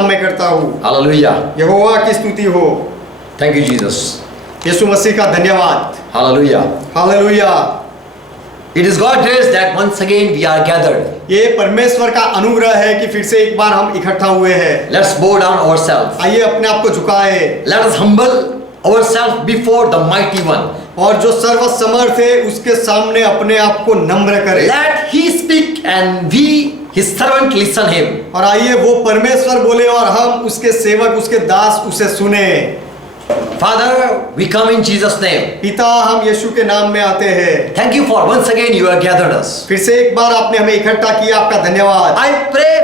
मैं करता हूँ। Hallelujah. यहोवा की स्तुति हो। Thank you, Jesus. यीशु मसीह का धन्यवाद। Hallelujah. Hallelujah. It is God's grace that once again we are gathered. ये परमेश्वर का अनुग्रह है कि फिर से एक बार हम इकट्ठा हुए हैं। Let's bow down ourselves. आइए अपने आप को झुकाएं Let us humble ourselves before the mighty one. और जो सर्वसमर्थ है उसके सामने अपने आप को नम्र करें। Let he speak and we, his servant, listen him. और आइए वो परमेश्वर बोले और हम उसके सेवक, उसके दास उसे सुने। Father, we come in Jesus' name. पिता, हम यीशु के नाम में आते हैं। Thank you for once again you have gathered us. फिर से एक बार आपने हमें इकट्ठा किया, आपका धन्यवाद।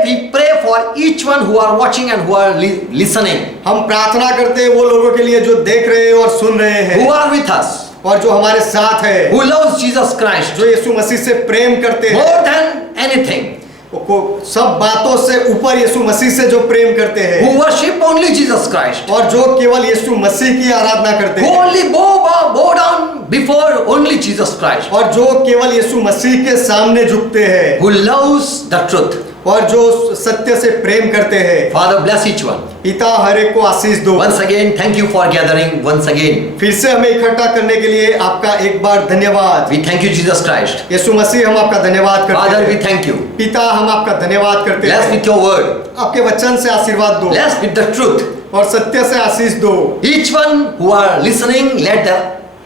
We pray for each one who are watching and who are listening. हम प्रार्थना करते हैं वो लोगों के लिए जो देख रहे हैं और सुन रहे हैं, Who are with us. और जो हमारे साथ है, Who loves Jesus Christ. जो यीशु मसीह से प्रेम करते हैं, More than anything. को सब बातों से ऊपर यीशु मसीह से जो प्रेम करते हैं, Who worship only Jesus Christ. और जो केवल यीशु मसीह की आराधना करते Who हैं, only bow down before only Jesus Christ. और जो केवल यीशु मसीह के सामने झुकते हैं, Who loves the truth. और जो सत्य से प्रेम करते हैं। Father, bless each one. पिता, हर एक को आशीष दो। Once again, thank you for gathering once again. फिर से हमें इकट्ठा करने के लिए आपका एक बार धन्यवाद। We thank you, Jesus Christ. यीशु मसीह, हम आपका धन्यवाद करते Father, we हैं। thank you. पिता, हम आपका धन्यवाद करते Bless हैं। with your word. आपके वचन से आशीर्वाद दो, Bless with the truth. और सत्य से आशीष दो। Each one who are listening, let the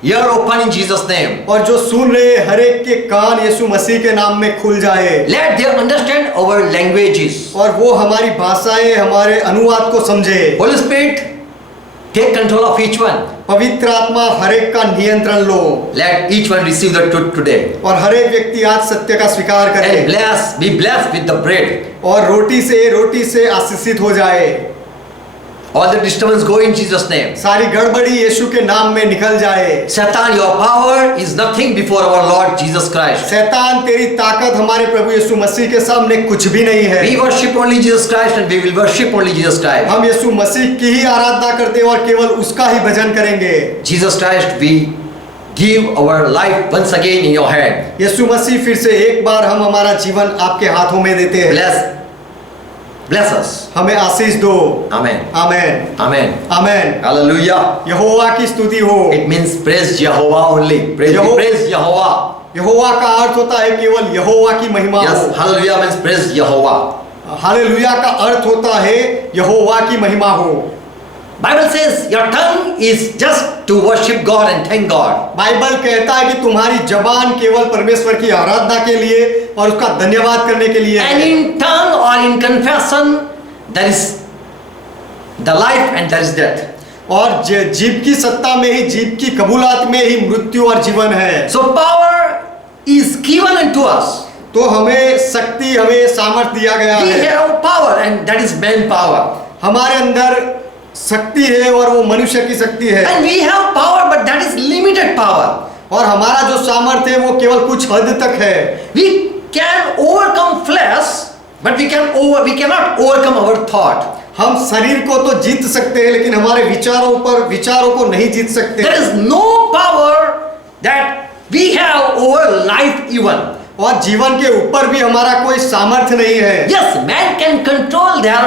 ear open in Jesus' name. और जो सुन रहे हर एक के कान यीशु मसीह के नाम में खुल जाए, Let them understand our languages. और वो हमारी भाषाएं, हमारे अनुवाद को समझे। Holy Spirit, take control of each one. पवित्र आत्मा हर एक का नियंत्रण लो, Let each one receive the truth today. और हर एक व्यक्ति आज सत्य का स्वीकार करे, And be blessed with the bread. और रोटी से आशीषित हो जाए। All the disturbance go in Jesus' name. सारी गड़बड़ी यीशु के नाम में निकल जाए। Satan, your power is nothing before our Lord Jesus Christ. शैतान, तेरी ताकत हमारे प्रभु यीशु मसीह के सामने कुछ भी नहीं है। We worship only Jesus Christ and we will worship only Jesus Christ. हम यीशु मसीह की ही आराधना करते हैं और केवल उसका ही भजन करेंगे। Jesus Christ, we give our life once again in your hand. यीशु मसीह, फिर से एक बार हम हमारा जीवन आपके हाथों में देते हैं। Bless us. हमें आशीष दो। Amen. आमेन, Amen. आमेन। Hallelujah. यहोवा की स्तुति हो। It means praise Jehovah only. Praise Jehovah. यहोवा का अर्थ होता है केवल यहोवा की महिमा Yes. हो। Hallelujah means praise Jehovah. Hallelujah का अर्थ होता है यहोवा की महिमा हो। Bible says your tongue is just to worship God and thank God. Bible कहता है कि तुम्हारी जबान केवल परमेश्वर की आराधना के लिए और उसका धन्यवाद करने के लिए And है। in tongue or in confession, there is the life and there is death. और जीव की सत्ता में ही, जीव की कबूलात में ही मृत्यु और जीवन है। So power is given unto us. तो हमें शक्ति, हमें सामर्थ्य दिया गया We है। have power and that is man power. हमारे अंदर शक्ति है और वो मनुष्य की शक्ति है। And we have power but that is limited power. और हमारा जो सामर्थ्य है वो केवल कुछ हद तक है। We can overcome flesh but we cannot overcome our thought. हम शरीर को तो जीत सकते हैं लेकिन हमारे विचारों को नहीं जीत सकते। There is no power that we have over life even. और जीवन के ऊपर भी हमारा कोई सामर्थ्य नहीं है। Yes, man can control their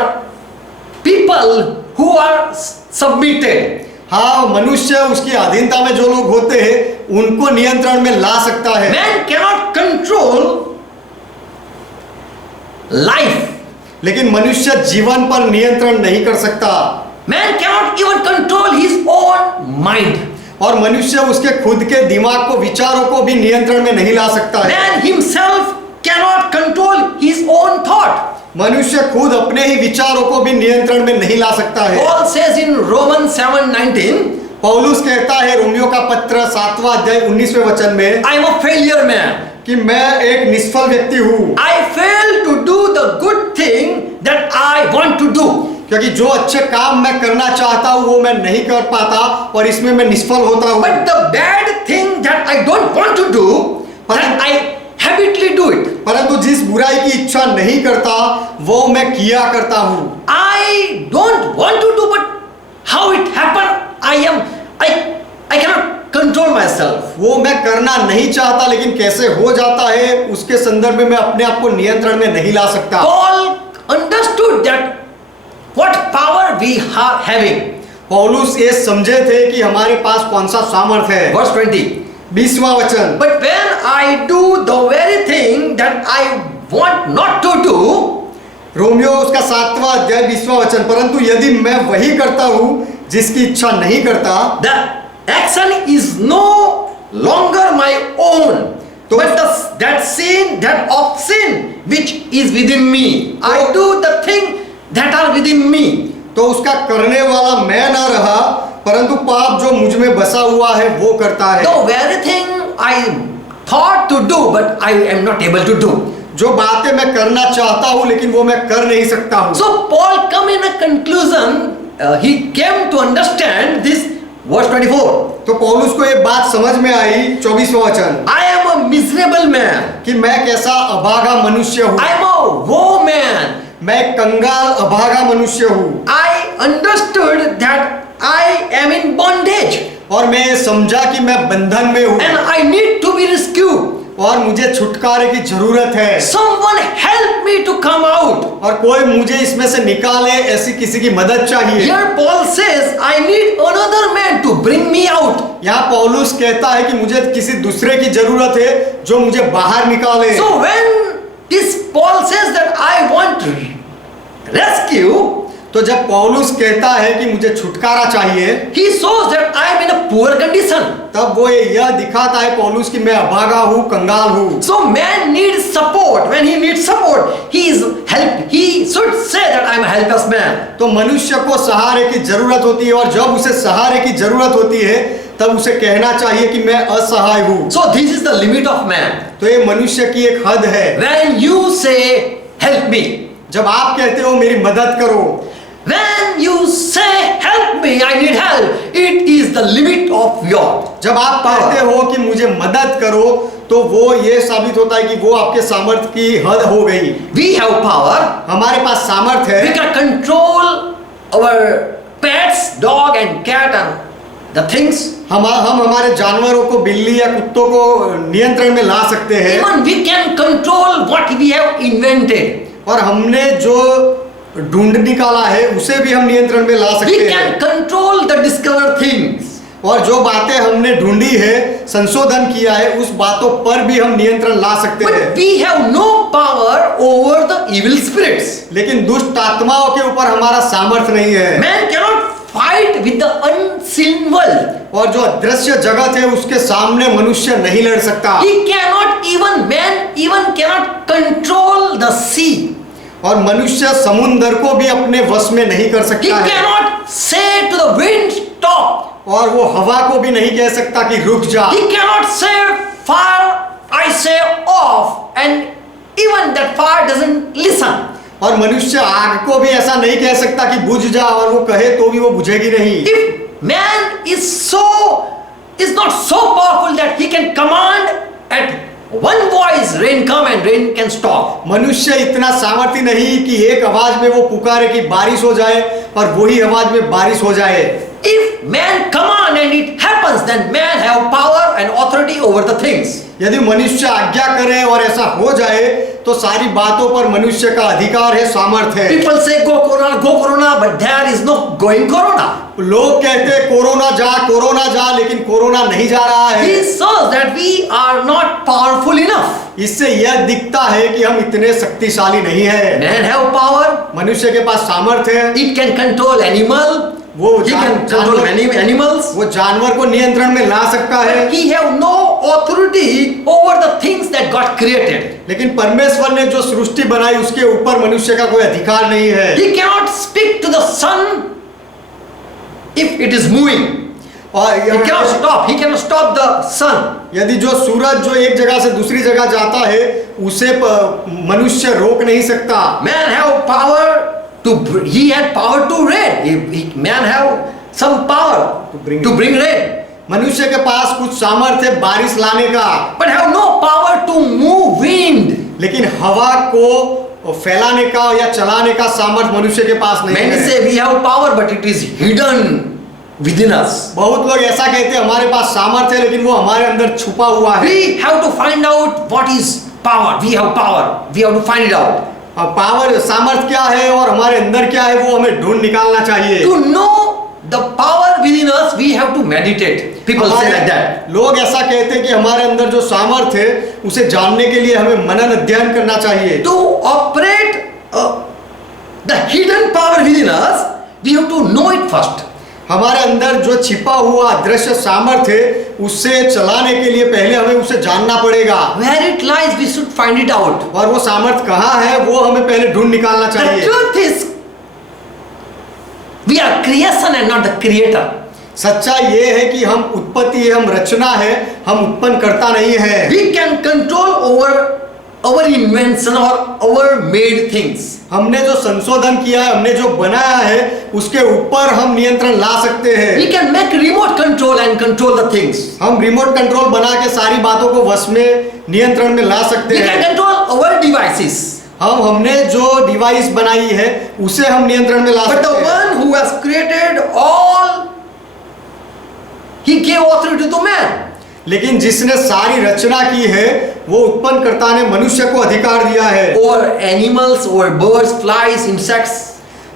people who are submitted. हाँ, मनुष्य उसकी अधीनता में जो लोग होते हैं उनको नियंत्रण में ला सकता है। Man cannot control life. लेकिन मनुष्य जीवन पर नियंत्रण नहीं कर सकता। Man cannot even control his own mind. और मनुष्य उसके खुद के दिमाग को, विचारों को भी नियंत्रण में नहीं ला सकता है। Man himself cannot control his own thought. मनुष्य खुद अपने ही विचारों को भी नियंत्रण में नहीं ला सकता है। Paul says in Romans 7:19, पौलुस कहता है रोमियो का पत्र 7वां अध्याय 19वें वचन में, I am a failure man. कि मैं एक निष्फल व्यक्ति हूँ, I fail to do the good thing that I want to do. क्योंकि जो अच्छे काम मैं करना चाहता हूँ वो मैं नहीं कर पाता और इसमें मैं निष्फल होता हूँ। But the bad thing that I don't want to do, that I habitually do it. परंतु जिस बुराई की इच्छा नहीं करता वो मैं किया करता हूँ। I don't want to do, but how it happened, I cannot control myself. वो मैं करना नहीं चाहता लेकिन कैसे हो जाता है उसके संदर्भ में मैं अपने आप को नियंत्रण में नहीं ला सकता। Paul understood that what power we are having. पौलुस ये समझे थे कि हमारे पास कौन सा सामर्थ्य है। Verse 20. 20वां वचन, But when I do the very thing that I want not to do, Romeo उसका 7वां अध्याय 20वां वचन, परंतु यदि मैं वही करता हूँ जिसकी इच्छा नहीं करता, the action is no longer my own, but that of sin which is within me. I do the thing that are within me. तो उसका करने वाला मैं ना रहा, परंतु पाप जो मुझ में बसा हुआ है वो करता है। The very thing I thought to do, but I am not able to do. जो बातें मैं करना चाहता हूँ लेकिन वो मैं कर नहीं सकता हूँ। So Paul come in a conclusion. He came to understand this. Verse 24. तो पौलुस को ये बात समझ में आई, 24वां वचन, I am a miserable man. कि मैं कैसा अभागा मनुष्य हूँ। I am a woe man. मैं कंगाल अभागा मनुष्य हूँ। I understood that I am in bondage और मैं समझा कि मैं बंधन में हूँ and I need to be rescued. और मुझे छुटकारे की जरूरत है। Someone help me to come out. और कोई मुझे इसमें से निकाले, ऐसी किसी की मदद चाहिए। Here Paul says, I need another man to bring me out. यहाँ पौलुस कहता है कि मुझे किसी दूसरे की जरूरत है जो मुझे बाहर निकाले। So when this Paul says that I want rescue, तो जब पौलुस कहता है कि मुझे छुटकारा चाहिए, he shows that I am in a poor condition. तब वो यह दिखाता है पौलुस कि मैं अभागा हूँ, कंगाल हूँ। So man needs support. When he needs support, he should say that I am a helpless man. तो मनुष्य को सहारे की जरूरत होती है और जब उसे सहारे की जरूरत होती है तब उसे कहना चाहिए कि मैं असहाय हूँ। So this is the limit of man. तो ये मनुष्य की एक हद है। When you say help me, जब आप कहते हो मेरी मदद करो, when you say help me, I need help, it is the limit of your जब आप कहते हो कि मुझे मदद करो, तो वो ये साबित होता है कि वो आपके सामर्थ्य की हद हो गई। We have power. हमारे पास सामर्थ्य We है, can control our pets, dog and cat and the things. हम हमारे जानवरों को, बिल्ली या कुत्तों को नियंत्रण में ला सकते हैं। Even we can control what we have invented. और हमने जो ढूंढ निकाला है उसे भी हम नियंत्रण में ला We सकते can हैं। control the discovered things. और जो बातें हमने ढूंढी है, संशोधन किया है, उस बातों पर भी हम नियंत्रण ला सकते But हैं। we have no power over the evil spirits. लेकिन दुष्ट आत्माओं के ऊपर हमारा सामर्थ्य नहीं है। Man cannot fight with the unseen world. और जो अदृश्य जगत है उसके सामने मनुष्य नहीं लड़ सकता। Man even cannot control the sea. और मनुष्य समुद्र को भी अपने वश में नहीं कर He सकता है। cannot say to the wind, stop. और वो हवा को भी नहीं कह सकता कि रुक जा। He cannot say fire, I say off, and even that fire doesn't listen. और मनुष्य आग को भी ऐसा नहीं कह सकता कि बुझ जा, और वो कहे तो भी वो बुझेगी नहीं। If man is not so powerful that he can command at one voice rain come and rain can stop. मनुष्य इतना सामर्थ्य नहीं कि एक आवाज में वो पुकारे कि बारिश हो जाए और वही आवाज में बारिश हो जाए। If man command and it happens, then man have power and authority over the things. यदि मनुष्य आज्ञा करे और ऐसा हो जाए तो सारी बातों पर मनुष्य का अधिकार है, सामर्थ्य है। People say go corona, but there is no going corona. लोग कहते कोरोना जा, लेकिन कोरोना नहीं जा रहा है। This shows that we are not powerful enough. इससे यह दिखता है कि हम इतने शक्तिशाली नहीं है। Man have power. मनुष्य के पास सामर्थ्य है, It can control animal. He can control many animals. वो जानवर को नियंत्रण में ला सकता है। He have no authority over the things that God created. लेकिन परमेश्वर ने जो सृष्टि बनाई उसके ऊपर मनुष्य का कोई अधिकार नहीं है। He cannot speak to the sun if it is moving. और He cannot stop. He cannot stop the sun. यदि जो सूरज जो एक जगह से दूसरी जगह जाता है उसे मनुष्य रोक नहीं सकता। Man have power to. He had power to rain. Man have some power to bring rain. मनुष्य के पास कुछ सामर्थ्य है बारिश लाने का, But have no power to move wind. लेकिन हवा को फैलाने का या चलाने का सामर्थ्य मनुष्य के पास नहीं Many है। say we have power, but it is hidden within us. बहुत लोग ऐसा कहते हैं हमारे पास सामर्थ्य है लेकिन वो हमारे अंदर छुपा हुआ है। We have to find out what is power. We have power. We have to find it out. Power सामर्थ क्या है और हमारे अंदर क्या है वो हमें ढूंढ निकालना चाहिए। To know the power within us, we have to meditate. People say like that. लोग ऐसा कहते हैं कि हमारे अंदर जो सामर्थ है उसे जानने के लिए हमें मनन अध्ययन करना चाहिए। To operate the hidden power within us, we have to know it first. हमारे अंदर जो छिपा हुआ अदृश्य सामर्थ है उससे चलाने के लिए पहले हमें उसे जानना पड़ेगा। Where it lies, we should find it out. और वो सामर्थ कहाँ है वो हमें पहले ढूंढ निकालना The चाहिए। truth is, we are creation and not the creator. सच्चाई ये है कि हम उत्पत्ति है, हम रचना है, हम उत्पन्न करता नहीं है। We can control over our invention or our made things. हमने जो संशोधन किया है, हमने जो बनाया है उसके ऊपर हम नियंत्रण ला सकते हैं। We can make remote control and control the things. हम रिमोट कंट्रोल बना के सारी बातों को वश में नियंत्रण में ला सकते We can हैं। control our devices. हमने जो डिवाइस बनाई है उसे हम नियंत्रण में ला But the सकते हैं। one who has created all, he gave authority to man. लेकिन जिसने सारी रचना की है वो उत्पन्नकर्ता ने मनुष्य को अधिकार दिया है Over animals, over birds, flies, insects.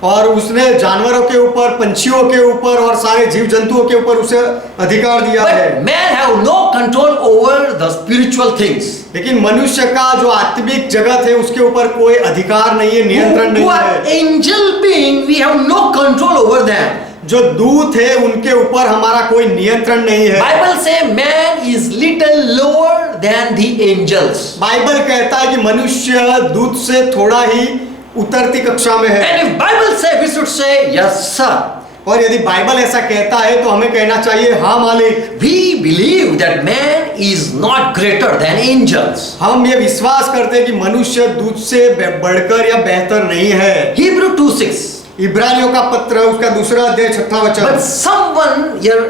और उसने जानवरों के ऊपर, पंछियों के ऊपर और सारे जीव जंतुओं के ऊपर उसे अधिकार दिया है। But man have no control over the spiritual things. लेकिन मनुष्य का जो आत्मिक जगत है उसके ऊपर कोई अधिकार नहीं है, नियंत्रण Who नहीं are है। angel being, we have no control over them. जो दूत है उनके ऊपर हमारा कोई नियंत्रण नहीं है। Bible say man is little lower than the angels. Bible कहता है कि मनुष्य दूत से थोड़ा ही उतरती कक्षा में है। And if Bible say, we should say yes sir. और यदि बाइबल ऐसा कहता है तो हमें कहना चाहिए हाँ मालिक। We believe that man is not greater than angels. हम ये विश्वास करते हैं कि मनुष्य दूत से बढ़कर या बेहतर नहीं है। Hebrew 2:6. इब्रानियों का पत्र उसका दूसरा अध्याय 6वां But वचन। someone here,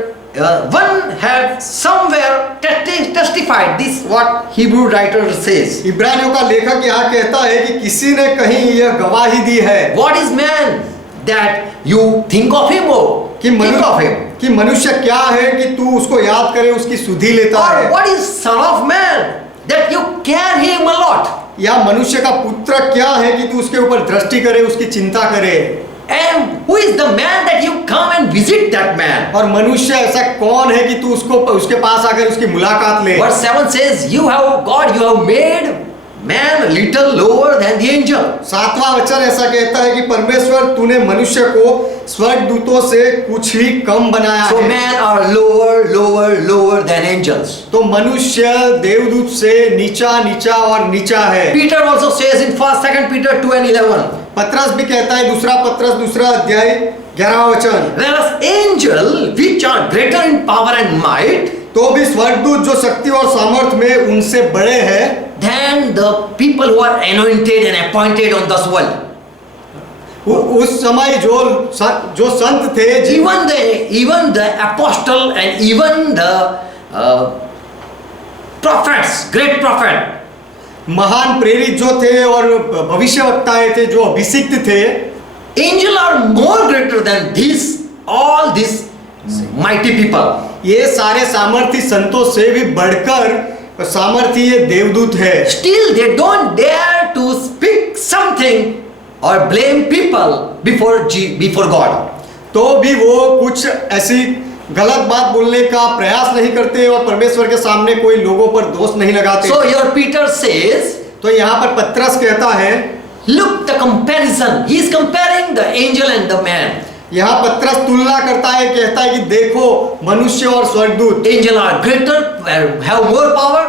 one had somewhere testified this what Hebrew writer says. इब्रानियों का लेखक यहाँ कहता है कि किसी ने कहीं यह गवाही दी है What is man that you think of him? Oh, कि think of him. कि मनुष्य क्या है कि तू उसको याद करे, उसकी सुधि लेता Or है। what is son of man that you care him a lot? या मनुष्य का पुत्र क्या है कि तू उसके ऊपर दृष्टि करे, उसकी चिंता करे। And who is the man that you come and visit that man? और मनुष्य ऐसा कौन है कि तू उसके पास आकर उसकी मुलाकात ले। Verse 7 says, you have made man a little lower than the angel. 7वां वचन ऐसा कहता है कि परमेश्वर तूने मनुष्य को स्वर्गदूतों से कुछ ही कम बनाया So है। men are lower than angels. तो मनुष्य देवदूत से नीचा नीचा और नीचा है। Peter also says in 2 Peter 2:11. पत्रस भी कहता है, दूसरा पत्रस दूसरा अध्याय 11वां वचन। Whereas angel which are greater in power and might तो भी स्वर्गदूत जो शक्ति और सामर्थ में उनसे बड़े हैं than the people who are anointed and appointed on this world. उस समय जो संत थे, Even the apostle and even the prophets, great prophet. महान प्रेरित जो थे और भविष्यवक्ताएं थे जो अभिषिक्त थे, Angels are more greater than all these mighty people. ये सारे सामर्थी संतों से भी बढ़कर सामर्थी ये देवदूत है। Still they don't dare to speak something or blame people before God. तो भी वो कुछ ऐसी गलत बात बोलने का प्रयास नहीं करते और परमेश्वर के सामने कोई लोगों पर दोष नहीं लगाते। So here Peter says, तो यहाँ पर पत्रस कहता है, look the comparison. He is comparing the angel and the man. यहाँ पत्रस तुलना करता है, कहता है कि देखो मनुष्य और स्वर्गदूत। Angel are greater, have more power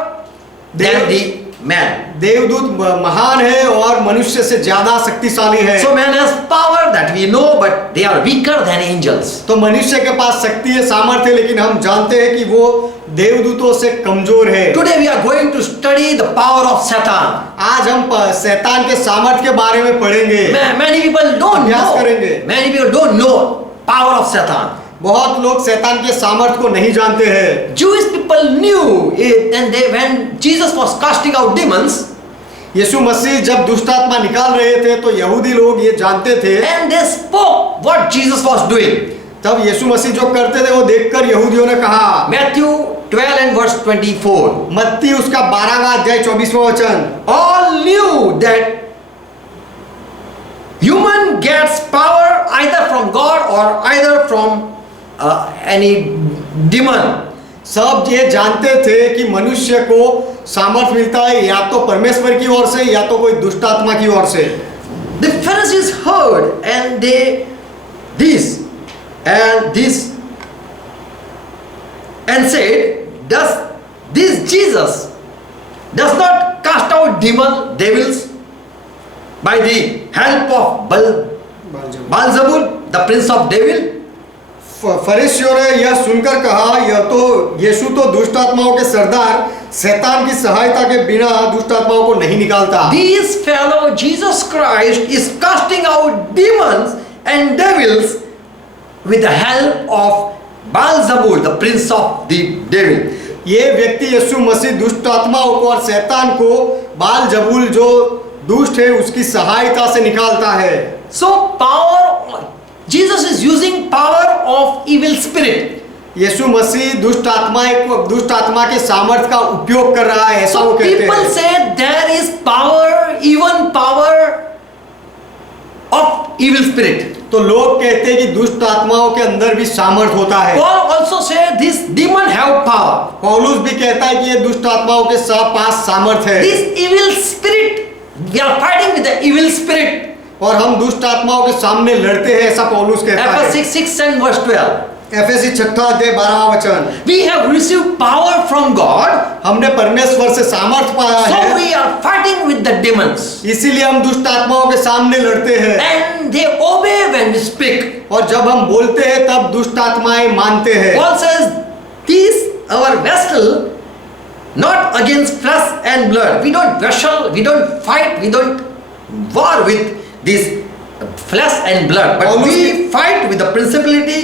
than the man. देवदूत महान है और मनुष्य से ज्यादा शक्तिशाली है। So man has power that we know, but they are weaker than angels. तो मनुष्य के पास शक्ति है, सामर्थ्य है, लेकिन हम जानते हैं कि वो देवदूतों से कमजोर है। Today we are going to study the power of Satan. आज हम शैतान के सामर्थ्य के बारे में पढ़ेंगे। Many people don't अभ्यास know. करेंगे। Many people don't know power of Satan. बहुत लोग शैतान के सामर्थ्य को नहीं जानते हैं। Jewish people knew it, and when Jesus was casting out demons, यीशु मसीह जब दुष्ट आत्मा निकाल रहे थे तो यहूदी लोग ये जानते थे, and they spoke what Jesus was doing. तब यीशु मसीह जो करते थे वो देखकर यहूदियों ने कहा। Matthew 12 and verse 24. मत्ती उसका 12वां अध्याय 24वां वचन। All knew that human gets power either from God or either from any demon. सब ये जानते थे कि मनुष्य को सामर्थ मिलता है या तो परमेश्वर की ओर से या तो कोई दुष्ट आत्मा की ओर से। The Pharisees heard and this and said, does this Jesus does not cast out devils by the help of Beelzebul, the prince of devil? फरीसियों ने यह सुनकर कहा, यह तो यीशु तो दुष्ट आत्माओं के सरदार शैतान की सहायता के बिना दुष्ट आत्माओं को नहीं निकालता। This fellow Jesus Christ is casting out demons and devils with the help of Beelzebul, the prince of the devil. ये व्यक्ति यीशु मसीह दुष्ट आत्माओं को और शैतान को बालजबूल जो दुष्ट है उसकी सहायता से निकालता है। So Jesus is using power of evil spirit. यीशु मसीह दुष्ट आत्मा के सामर्थ का उपयोग कर रहा है, ऐसा वो So कहते people हैं। say there is power, even power of evil spirit. तो लोग कहते हैं कि दुष्ट आत्माओं के अंदर भी सामर्थ होता है। Paul also said this demon have power. पौलुस भी कहता है कि ये दुष्ट आत्माओं के पास सामर्थ है। This evil spirit, we are fighting with the evil spirit. और हम दुष्ट आत्माओं के सामने लड़ते हैं, ऐसा पौलुस कहता है। Ephesians 6 and verse 12. एफेसी 6:12 We have received power from God, हमने परमेश्वर से सामर्थ पाया so है, we are fighting with the demons. इसीलिए हम दुष्ट आत्माओं के सामने लड़ते हैं। And they obey when we speak. और जब हम बोलते हैं तब दुष्ट आत्माएं मानते हैं। Paul says, "This our vessel, not against flesh and blood." We don't wrestle, we don't fight, we don't war with this flesh and blood, but we fight with the principality,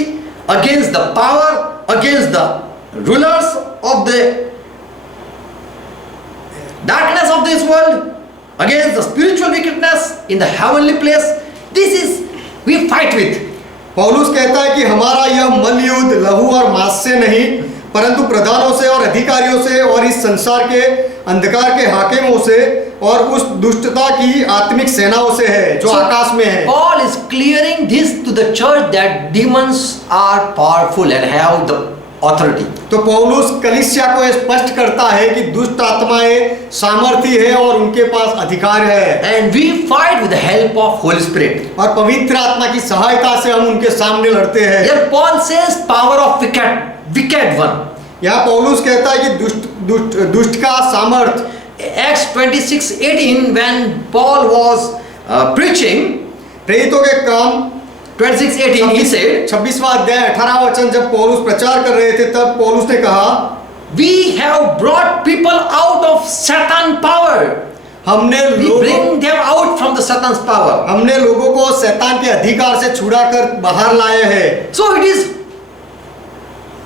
against the power, against the rulers of the darkness of this world, against the spiritual wickedness in the heavenly place. This is we fight with. पौलुस कहता है कि हमारा यह मल्लयुद्ध लहू और मांस से नहीं परंतु प्रधानों से और अधिकारियों से और इस संसार के अंधकार के हाकिमों से और उस दुष्टता की आत्मिक सेनाओं से है जो आकाश में है। Paul is clearing this to the church that demons are powerful and have the authority. तो पौलुस कलीसिया को स्पष्ट करता है कि दुष्ट आत्माएं सामर्थी है और उनके पास अधिकार है। And we fight with the help of Holy Spirit. और पवित्र आत्मा की सहायता से हम उनके सामने लड़ते हैं। Here Paul says power of wicked one. यहाँ पौलुस कहता है कि दुष्ट का सामर्थ। Acts 26:18 when Paul was preaching, प्रेरितों के काम 26:18 he said, 26वां अध्याय 18वां वचन जब पौलुस प्रचार कर रहे थे तब पौलुस ने कहा, we have brought people out of Satan power. We bring them out from the Satan's power. हमने लोगों को शैतान के अधिकार से छुड़ाकर बाहर लाए हैं। So it is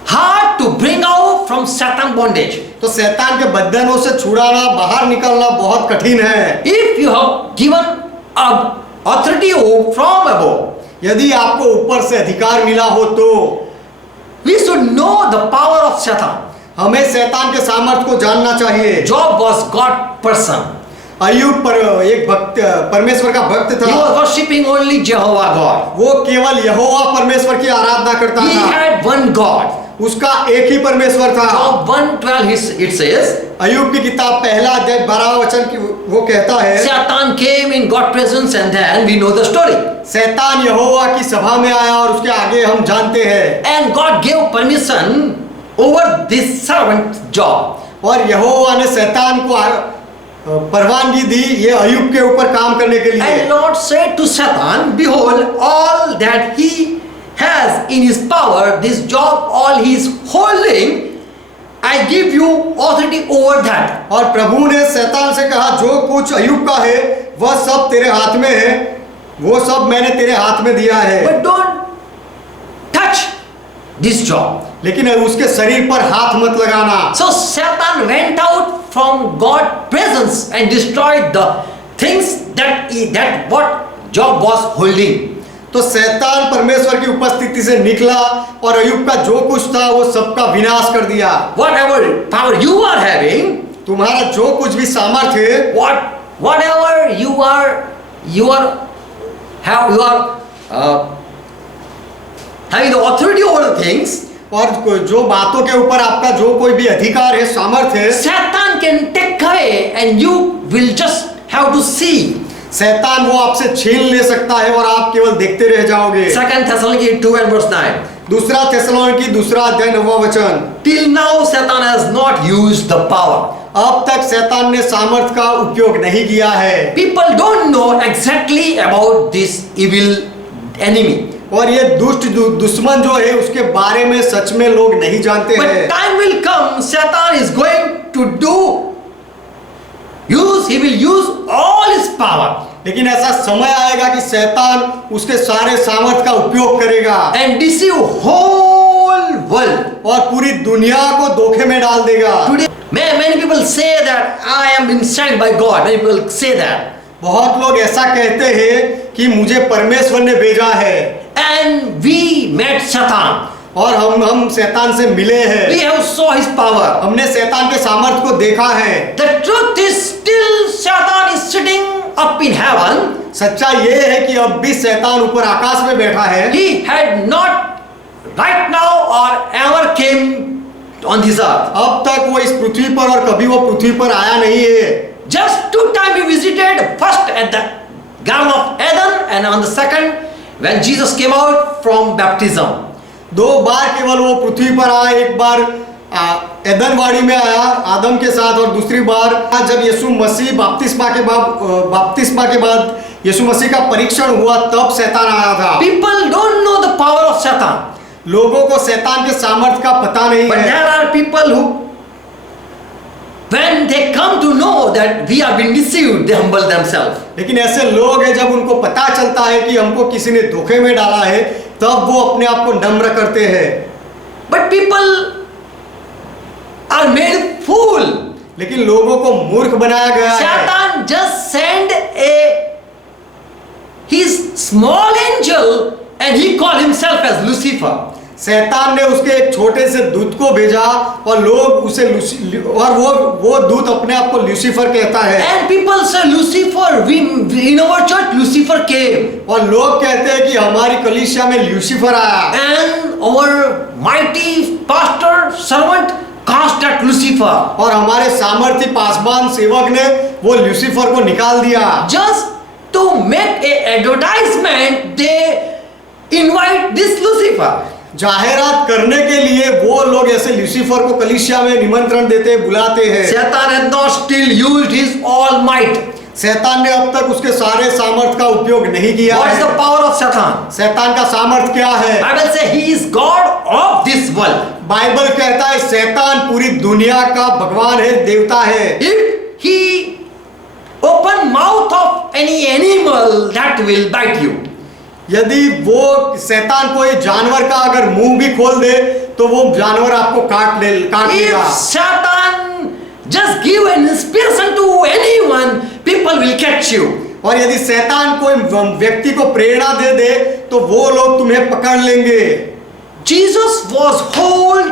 hard to bring out from Satan bondage. तो शैतान के बंधनों से छुड़ाना बाहर निकलना बहुत कठिन है। If you have given authority from above, यदि आपको ऊपर से अधिकार मिला हो तो we should know the power of Satan. हमें शैतान के सामर्थ को जानना चाहिए। Job was God person. अय्यूब पर एक भक्त परमेश्वर का भक्त था। He was worshipping only Jehovah God. वो केवल यहोवा परमेश्वर की आराधना करता He था। had one God. उसका एक ही परमेश्वर था। Job 1:12 it says, अय्यूब की किताब पहला अध्याय 12वां वचन की वो कहता है, Satan came in God's presence and then we know the story. शैतान यहोवा की सभा में आया और उसके आगे हम जानते हैं। And God gave permission over this servant Job. और यहोवा ने शैतान को परवानगी दी ये अय्यूब के ऊपर काम करने के लिए। And Lord said to Satan, behold, all that he has in his power, this job, all he is holding, I give you authority over that. और प्रभु ने शैतान से कहा जो कुछ अय्यूब का है वह सब तेरे हाथ में है, वो सब मैंने तेरे हाथ में दिया है। But don't touch this job. लेकिन उसके शरीर पर हाथ मत लगाना। So Satan went out from God's presence and destroyed the things that what Job was holding. तो शैतान परमेश्वर की उपस्थिति से निकला और अय्यूब का जो कुछ था वो सबका विनाश कर दिया। Whatever power you are having, तुम्हारा जो कुछ भी सामर्थ्य है, whatever you are having the authority over the things, और जो बातों के ऊपर आपका जो कोई भी अधिकार है, सामर्थ्य है, Satan can take away and you will just have to see. शैतान वो आपसे छीन ले सकता है और आप केवल देखते रह जाओगे। 2 Thessalonians 2 and verse 9. दूसरा थिस्सलुनीकी 2 अध्याय 9वां वचन। Till now Satan has not used the power. अब तक शैतान ने सामर्थ का उपयोग नहीं किया है। People don't know exactly about this evil enemy. और ये दुष्ट दुश्मन जो है उसके बारे में सच में लोग नहीं जानते But हैं। time will come, Satan is going to he will use all his power लेकिन ऐसा समय आएगा कि शैतान उसके सारे सामर्थ का उपयोग करेगा and deceive whole world. और पूरी दुनिया को धोखे में डाल देगा। Today, many people say that I am been sent by God. Many people say that. बहुत लोग ऐसा कहते हैं कि मुझे परमेश्वर ने भेजा है। And we met Satan. और हम शैतान से मिले हैं। We have saw his power. हमने शैतान के सामर्थ को देखा है। The truth is still Satan is sitting up in heaven. सच्चा ये है कि अब भी शैतान ऊपर आकाश में बैठा है। He had not right now or ever came on this earth. अब तक वो इस पृथ्वी पर और कभी वो पृथ्वी पर आया नहीं है। Just 2 times he visited, first at the Garden of Eden and on the second when Jesus came out from baptism. 2 बार केवल वो पृथ्वी पर आया। एक बार एदनवाड़ी में आया आदम के साथ और दूसरी बार जब यीशु मसीह बपतिस्मा के बाद यीशु मसीह का परीक्षण हुआ तब शैतान आया था। People don't know the power of Satan. लोगों को शैतान के सामर्थ का पता नहीं But है। there are people who when they come to know that we have been deceived, they humble themselves. लेकिन ऐसे लोग हैं जब उनको पता चलता है कि हमको किसी ने धोखे में डाला है तब वो अपने आप को नम्र करते हैं। But people are made fool. लेकिन लोगों को मूर्ख बनाया गया है। Satan just sent his small angel and he called himself as Lucifer. शैतान ने उसके एक छोटे से दूत को भेजा और लोग उसे और वो दूत अपने आप को लूसीफर कहता है। And people say Lucifer, in our church Lucifer came. और लोग कहते हैं कि हमारी कलीसिया में लूसीफर आया। And our mighty pastor servant cast at Lucifer. और हमारे सामर्थी पासवान सेवक ने वो लूसीफर को निकाल दिया। Just to make a advertisement, they invite this Lucifer. जाहिरात करने के लिए वो लोग ऐसे लूसीफर को कलीसिया में निमंत्रण देते बुलाते हैं। Satan had not still used his all might. शैतान ने अब तक उसके सारे सामर्थ का उपयोग नहीं किया What is है। the power of Satan? शैतान का सामर्थ क्या है? Bible says he is God of this world. Bible कहता है शैतान पूरी दुनिया का भगवान है, देवता है। If he open mouth of any animal, that will bite you. यदि वो शैतान कोई जानवर का अगर मुंह भी खोल दे तो वो जानवर आपको काट लेगा। If Satan just give an inspiration to anyone, people will catch you. और यदि शैतान कोई व्यक्ति को प्रेरणा दे तो वो लोग तुम्हें पकड़ लेंगे। Jesus was hold.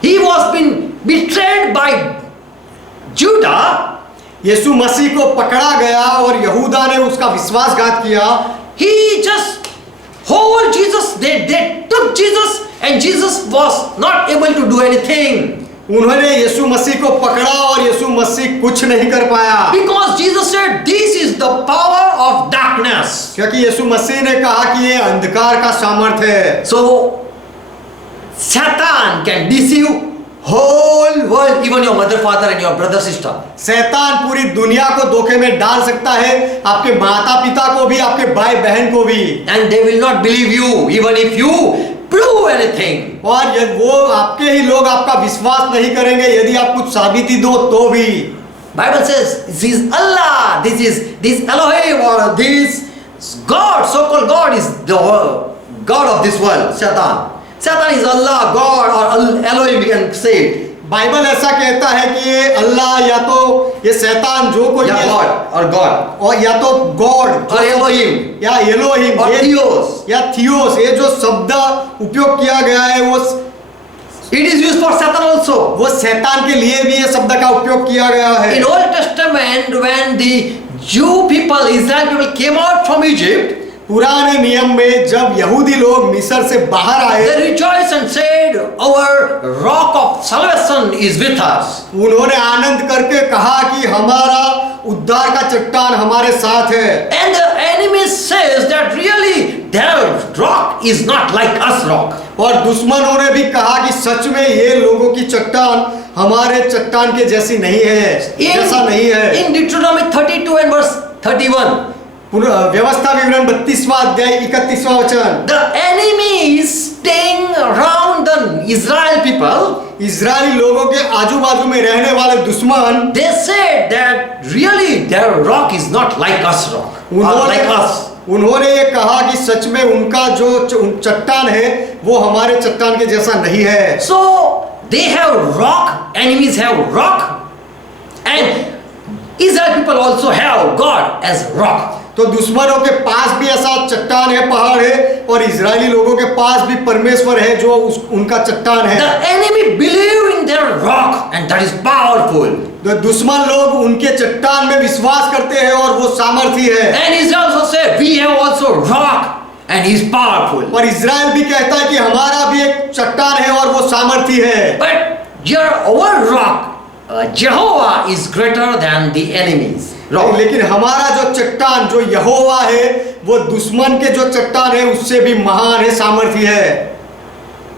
He was been betrayed by Judah. यीशु मसीह को पकड़ा गया और यहूदा ने उसका विश्वासघात किया। He just hold Jesus. They took Jesus and Jesus was not able to do anything. उन्होंने यीशु मसीह को पकड़ा और यीशु मसीह कुछ नहीं कर पाया। Because Jesus said, "This is the power of darkness." क्योंकि यीशु मसीह ने कहा कि ये अंधकार का सामर्थ्य है। So Satan can deceive whole world, even your mother, father, and your brother, sister. शैतान पूरी दुनिया को धोखे में डाल सकता है, आपके माता पिता को भी, आपके भाई बहन को भी। And they will not believe you, even if you prove anything. और यदि वो आपके ही लोग आपका विश्वास नहीं करेंगे यदि आप कुछ साबिती दो तो भी। Bible says, this is Allah, this Elohim, or this God, so-called God is the God of this world, Satan. Satan is Allah, God, or Elohim, we can say it. Bible ऐसा कहता है कि ये अल्लाह या तो ये शैतान जो कोई या God or God और या तो गॉड or Elohim या एलोहिम or Theos. या थियोस, ये जो शब्द उपयोग किया गया है वो It is used for Satan also. वो शैतान के लिए भी ये शब्द का उपयोग किया गया है। In Old Testament, when the Jew people, Israel people came out from Egypt, पुराने नियम में जब यहूदी लोग मिस्र से बाहर आए, they rejoiced and said, our rock of salvation is with us. उन्होंने आनंद करके कहा कि हमारा उद्धार का चट्टान हमारे साथ है। And the enemy says that really their rock is not like us rock. और दुश्मनों ने भी कहा कि सच में ये लोगों की चट्टान हमारे चट्टान के जैसी नहीं है, जैसा नहीं है। In Deuteronomy 32 and verse 31, व्यवस्था विवरण 32वां अध्याय 31वां वचन, the enemy is staying around the Israel people. Israeli लोगों के आजू बाजू में रहने वाले दुश्मन, They said that really their rock is not like us rock, or like us. उन्होंने ये कहा कि सच में उनका जो चट्टान है वो हमारे चट्टान के जैसा नहीं है। So they have rock, enemies have rock, and Israel people also have God as rock. तो दुश्मनों के पास भी ऐसा चट्टान है, पहाड़ है, और इजरायली लोगों के पास भी परमेश्वर है जो उनका चट्टान है। The enemy believe in their rock, and that is powerful. तो दुश्मन लोग उनके चट्टान में विश्वास करते हैं और वो सामर्थी है। And Israel also say, we have also rock, and he is powerful. और इजराइल भी कहता है कि हमारा भी एक चट्टान है और वो सामर्थी है। But our rock, Jehovah, is greater than the enemies. लेकिन हमारा जो चट्टान जो यहोवा है वो दुश्मन के जो चट्टान है उससे भी महान है, सामर्थी है।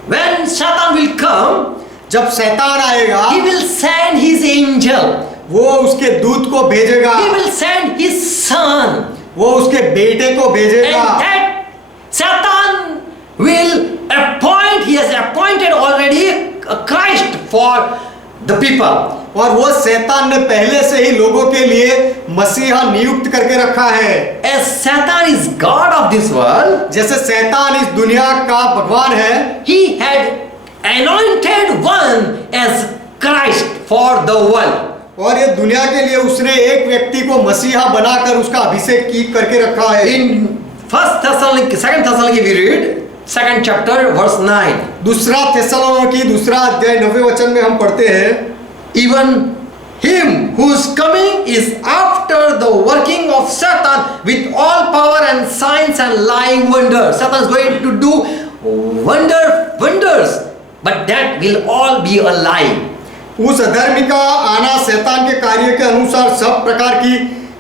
When Satan will come, जब शैतान आएगा, he will send his angel. वो उसके दूत को भेजेगा, He will send his son. वो उसके बेटे को भेजेगा, And that Satan will appoint, he has appointed already a Christ for the people. और वो शैतान ने पहले से ही लोगों के लिए मसीहा नियुक्त करके रखा है। As Satan is God of this world, जैसे शैतान इस दुनिया का भगवान है, he had anointed one as Christ for the world. और ये दुनिया के लिए उसने एक व्यक्ति को मसीहा बनाकर उसका अभिषेक की करके रखा है। In Second Thessalonians we read, 2nd chapter verse 9. दूसरा थेसलोनिकी दूसरा अध्याय 9वें वचन में हम पढ़ते हैं, Even him whose coming is after the working of Satan with all power and signs and lying wonders. Satan is going to do wonders, but that will all be a lie. उस अधर्मी का आना शैतान के कार्य के अनुसार सब प्रकार की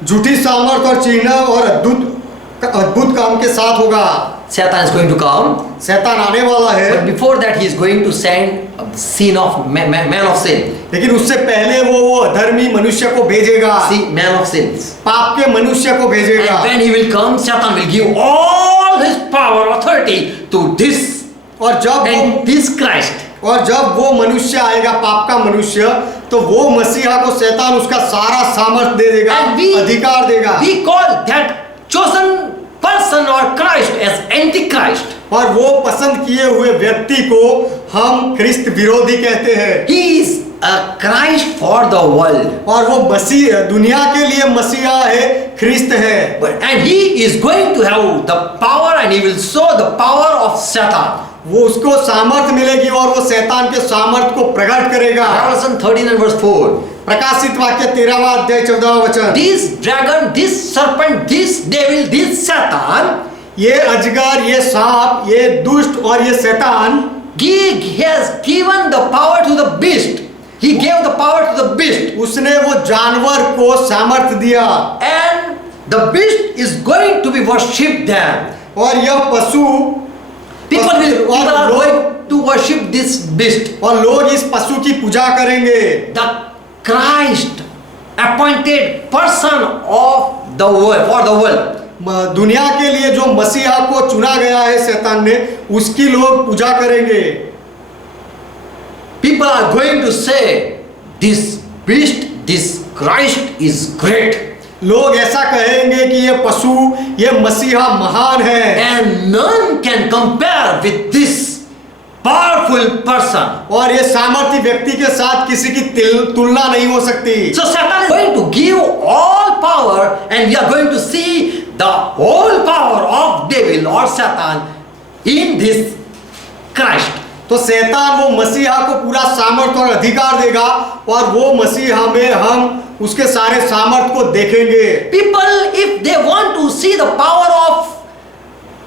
झूठी सामर्थ और चिन्ह और अद्भुत काम के साथ होगा। Satan is going to come. शैतान आने वाला है, But before that, he is going to send a sin of man of sin. लेकिन उससे पहले वो अधर्मी मनुष्य को भेजेगा, See, man of sins. पाप के मनुष्य को भेजेगा। And when he will come, Satan will give all his power, authority to this और जब वो मनुष्य आएगा, पाप का मनुष्य, तो वो मसीहा को शैतान उसका सारा सामर्थ दे देगा, अधिकार देगा। We call that chosen person or Christ as Antichrist. और वो पसंद किए हुए व्यक्ति को हम ख्रिस्त विरोधी कहते हैं। He is a Christ for the world. और वो मसीह दुनिया के लिए मसीहा है, ख्रिस्त है। And he is going to have the power, and he will show the power of Satan. वो उसको सामर्थ मिलेगी और वो शैतान के सामर्थ को प्रकट करेगा। Revelation 13 and verse 4. प्रकाशित वाक्य 13वां अध्याय 14वां वचन, This dragon, this serpent, this devil, this Satan, ये अजगर, ये सांप, ये दुष्ट और ये शैतान, he has given the power to the beast. He gave the power to the beast. उसने वो जानवर को सामर्थ दिया, And the beast is going to be worshipped them. और यह पशु People are going to worship this beast. और लोग इस पशु की पूजा करेंगे। The Christ, appointed person of the world, for the world. दुनिया के लिए जो मसीहा को चुना गया है शैतान ने, उसकी लोग पूजा करेंगे। People are going to say, this beast, this Christ is great. लोग ऐसा कहेंगे कि ये पशु, ये मसीहा महान है, And none can compare with this powerful person. और ये सामर्थी व्यक्ति के साथ किसी की तुलना नहीं हो सकती। So Satan is going to give all power, and we are going to see the whole power of devil or Satan in this Christ. तो शैतान वो मसीहा को पूरा सामर्थ और अधिकार देगा और वो मसीहा में हम उसके सारे सामर्थ को देखेंगे। People, if they want to see the power of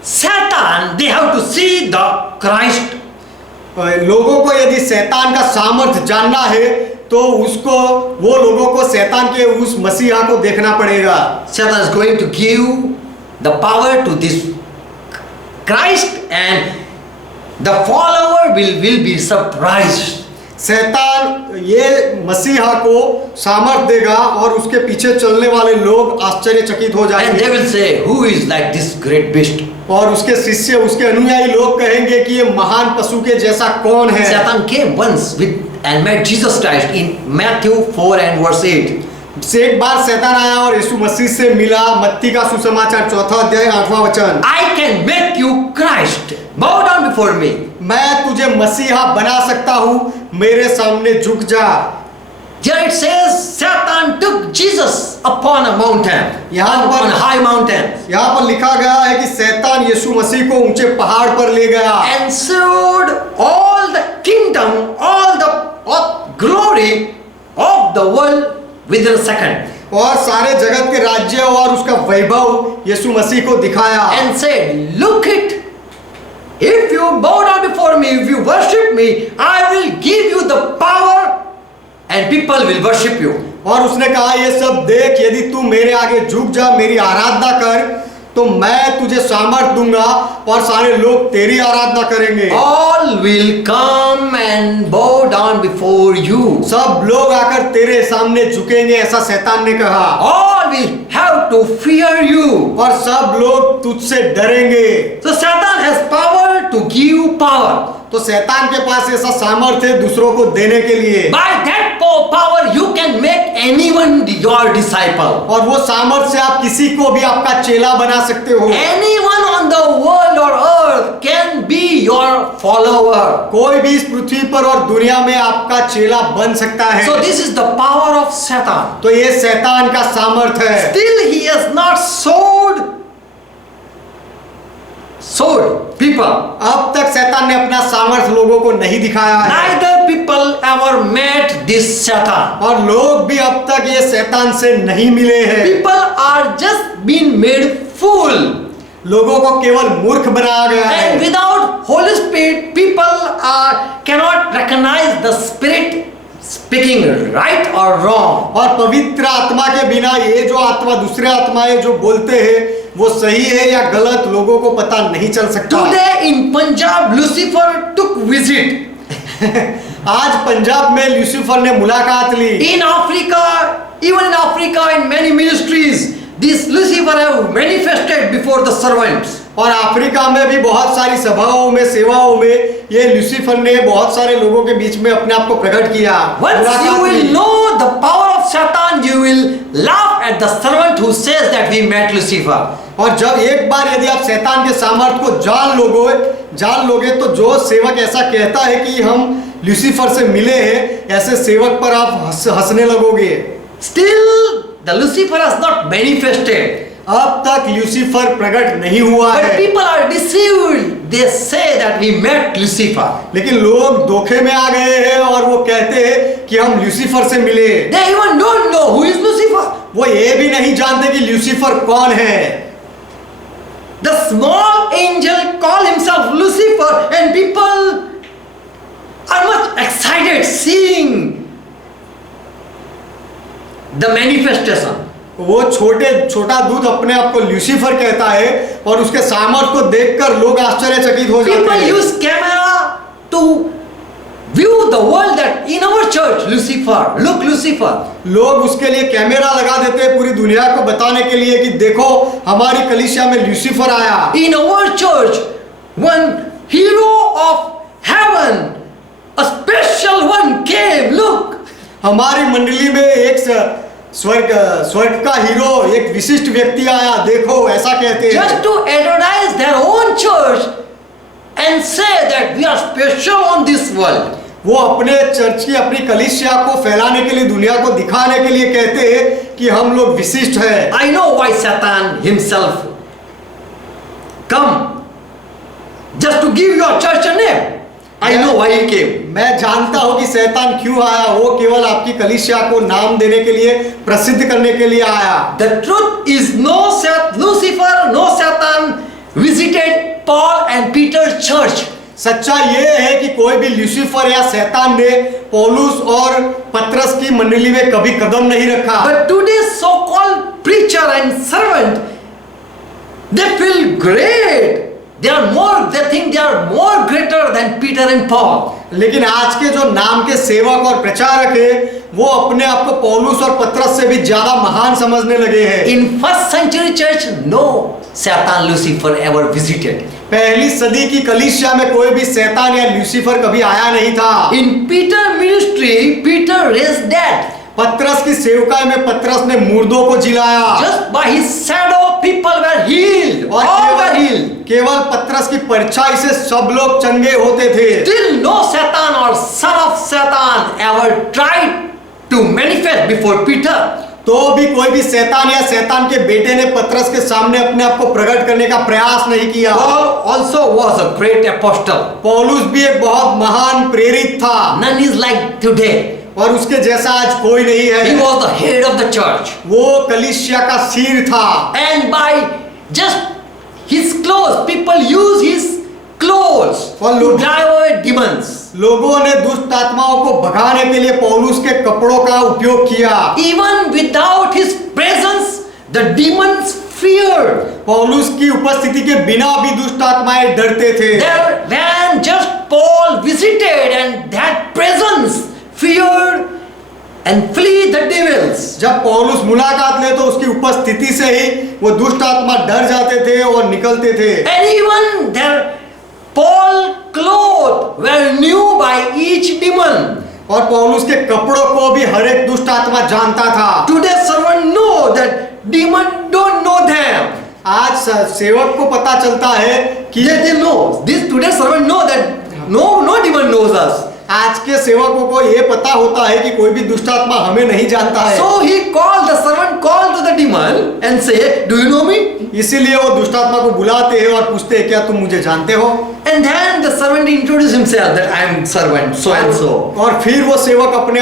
Satan, they have to see the Christ. लोगों को यदि शैतान का सामर्थ जानना है तो उसको वो लोगों को शैतान के उस मसीहा को देखना पड़ेगा। Satan is going to give the power to this Christ, and the follower will be surprised. शैतान ये मसीहा को सामर्थ देगा और उसके पीछे चलने वाले लोग आश्चर्यचकित हो And जाएंगे they will say, who is like this great beast? और उसके शिष्य उसके अनुयायी लोग कहेंगे कि ये महान पशु के जैसा कौन है। Satan came once with and met Jesus Christ in Matthew 4 and verse 8. से एक बार शैतान आया और यीशु मसीह से मिला। मत्ती का सुसमाचार 4 अध्याय 8वां वचन। I can make you Christ. Bow down before me. मैं तुझे मसीहा बना सकता हूँ, मेरे सामने झुक जा। Here it says Satan took Jesus upon a mountain, on a high mountain, यहाँ पर लिखा गया है कि शैतान यीशु मसीह को ऊंचे पहाड़ पर ले गया and showed all the kingdom, all the glory of the world within a second, और सारे जगत के राज्य और उसका वैभव यीशु मसीह को दिखाया and said, look it, if you bow down before me, if you worship me, I will give you the power and people will worship you. और उसने कहा ये सब देख, यदि तू मेरे आगे झुक जा, मेरी आराधना कर, तो मैं तुझे सामर्थ दूंगा और सारे लोग तेरी आराधना करेंगे। All will come and bow down before you. सब लोग आकर तेरे सामने झुकेंगे, ऐसा शैतान ने कहा। All will have to fear you. और सब लोग तुझसे डरेंगे। So Satan has power to give power. तो शैतान के पास ऐसा सामर्थ्य है दूसरों को देने के लिए। By that power you can make anyone your disciple. और वो सामर्थ्य से आप किसी को भी आपका चेला बना सकते हो। Anyone on the world or earth can be your follower. कोई भी इस पृथ्वी पर और दुनिया में आपका चेला बन सकता है। So this is the power of Satan. तो ये शैतान का सामर्थ्य है। Still he has not sold people. अब तक शैतान ने अपना सामर्थ्य लोगों को नहीं दिखाया है। Neither people ever met this Satan. और लोग भी अब तक ये शैतान से नहीं मिले हैं। People are just being made fool. लोगों को केवल मूर्ख बनाया गया है। And without Holy Spirit, people cannot recognize the Spirit speaking right or wrong. और पवित्र आत्मा के बिना ये जो आत्मा दूसरे आत्माएं जो बोलते हैं वो सही है या गलत लोगों को पता नहीं चल सकता। Today in Punjab, Lucifer took visit. आज पंजाब में लूसीफर ने मुलाकात ली। In Africa, even in Africa, in many ministries, this Lucifer have manifested before the servants. और अफ्रीका में भी बहुत सारी सभाओं में सेवाओं में ये लूसीफर ने बहुत सारे लोगों के बीच में अपने आप को प्रकट किया। Once you will know the power of Satan, you will laugh at the servant who says that we met Lucifer. और जब एक बार यदि आप शैतान के सामर्थ्य को जान लोगे तो जो सेवक ऐसा कहता है कि हम लूसीफर से मिले हैं, ऐसे सेवक पर आप हंसने लगोगे। Still, the Lucifer has not manifested. अब तक लूसीफर प्रकट नहीं हुआ But है। people are deceived. They say that we met Lucifer. लेकिन लोग धोखे में आ गए हैं और वो कहते हैं कि हम लूसीफर से मिले। They even don't know who is Lucifer. वो ये भी नहीं जानते कि लूसीफर कौन है। The small angel call himself Lucifer, and people are much excited seeing the manifestation. वो छोटा दूत अपने आप को लूसीफर कहता है और उसके सामर्थ्य को देखकर लोग आश्चर्यचकित हो जाते People हैं। use camera to view the world that in our church, Lucifer, look Lucifer. लोग उसके लिए कैमरा लगा देते हैं पूरी दुनिया को बताने के लिए कि देखो हमारी कलीसिया में लूसीफर आया। In our church, one hero of heaven, a special one came. Look, हमारी मंडली में एक स्वर्ग का हीरो, एक विशिष्ट व्यक्ति आया, देखो ऐसा कहते हैं। just to advertise their own church and say that we are special on this world. वो अपने चर्च की अपनी कलीसिया को फैलाने के लिए दुनिया को दिखाने के लिए कहते हैं कि हम लोग विशिष्ट हैं। I know why Satan himself come just to give your church a name. I know why he came. मैं जानता हूं कि शैतान क्यों आया। वो केवल आपकी कलीसिया को नाम देने के लिए, प्रसिद्ध करने के लिए आया। The truth is Lucifer, no Satan visited Paul and Peter's church. सच्चा ये है कि कोई भी लूसीफर या शैतान ने पौलुस और पतरस की मंडली में कभी कदम नहीं रखा। But today's so-called preacher and servant, they feel great. They think they are more greater than Peter and Paul. लेकिन आज के जो नाम के सेवक और प्रचारक है, वो अपने आप को पौलुस और पतरस से भी ज्यादा महान समझने लगे हैं। In first century church, no Satan, Lucifer ever visited. पहली सदी की कलीसिया में कोई भी शैतान या लूसीफर कभी आया नहीं था। In Peter ministry, Peter raised dead. पतरस की सेवकाई में पतरस ने मुर्दों को जिलाया। Just by his shadow, people were healed. और All were healed. केवल पतरस की परछाई से सब लोग चंगे होते थे। Still no Satan or son of Satan ever tried to manifest before Peter. तो भी कोई भी शैतान या शैतान के बेटे ने पतरस के सामने अपने आप को प्रकट करने का प्रयास नहीं किया। Paul also was a great apostle. पौलुस भी एक बहुत महान प्रेरित था। None is like today. और उसके जैसा आज कोई नहीं है। He was the head of the church. वो कलीसिया का सिर था। And by just his clothes, people use his clothes to drive away demons. लोगों ने दुष्ट आत्माओं को भगाने के लिए पौलुस के कपड़ों का उपयोग किया। Even without his presence, the demons feared. पौलुस की उपस्थिति के बिना भी दुष्ट आत्माएं डरते थे। When just Paul visited and that presence feared and flee the devils. जब पौलुस मुलाकात ले तो उसकी उपस्थिति से ही वो दुष्ट आत्मा डर जाते थे और निकलते थे। And even their Paul clothes were new by each demon. और पौलुस के कपड़ों को भी हर एक दुष्ट आत्मा जानता था। Today servant know that demon don't know them. आज सेवक को पता चलता है कि They know. This today servant know that no demon knows us. आज के सेवकों को ये पता होता है कि कोई भी दुष्ट आत्मा हमें नहीं जानता है। So he called the servant called to the demon and say, "Do you know me?" इसीलिए वो दुष्ट आत्मा को बुलाते हैं और पूछते हैं क्या तुम मुझे जानते हो? And then the servant introduced himself that I am servant so and so. और फिर वो सेवक अपने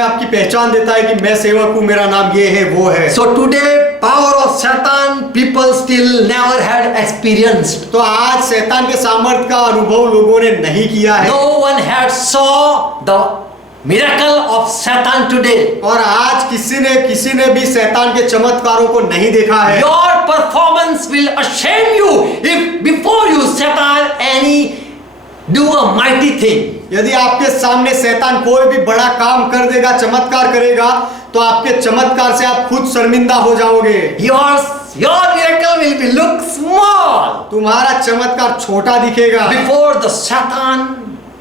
आप की पहचान देता है कि मैं सेवक हूँ, मेरा नाम ये है वो है। So today power of Satan people still never had experienced. तो आज शैतान के सामर्थ का अनुभव लोगों ने नहीं किया है। No one had saw the miracle of Satan today. और आज किसी ने भी शैतान के चमत्कारों को नहीं देखा है। Your performance will shame you if before you Satan any do a mighty thing. यदि आपके सामने शैतान कोई भी बड़ा काम कर देगा, चमत्कार करेगा, तो आपके चमत्कार से आप खुद शर्मिंदा हो जाओगे। Your miracle will be look small तुम्हारा चमत्कार छोटा दिखेगा before the Satan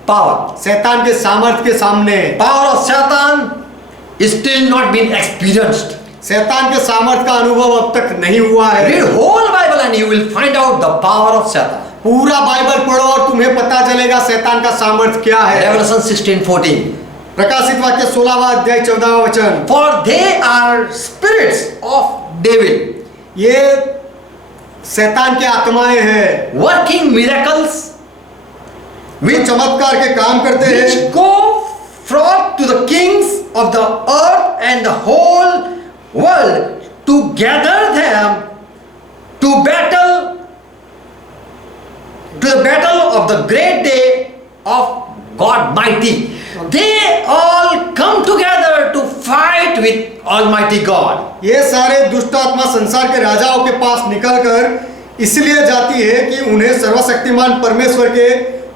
power. शैतान के सामर्थ के सामने। Power of Satan is still not been experienced. शैतान के सामर्थ का अनुभव अब तक नहीं हुआ है। Read whole Bible and you will find out the power of Satan. पूरा बाइबल पढ़ो और तुम्हें पता चलेगा शैतान का सामर्थ क्या है। Revelation 16:14. प्रकाशित वाक्य 16वां अध्याय 14वां वचन। For they are spirits of devil. ये शैतान की आत्माएं हैं, Working miracles वे चमत्कार के काम करते हैं, which go forth to the kings of the earth and the whole world to gather them to the battle of the great day of God mighty. They all come together to fight with Almighty God. ये सारे दुष्ट आत्मा संसार के राजाओं के पास निकलकर इसलिए जाती है कि उन्हें सर्वशक्तिमान परमेश्वर के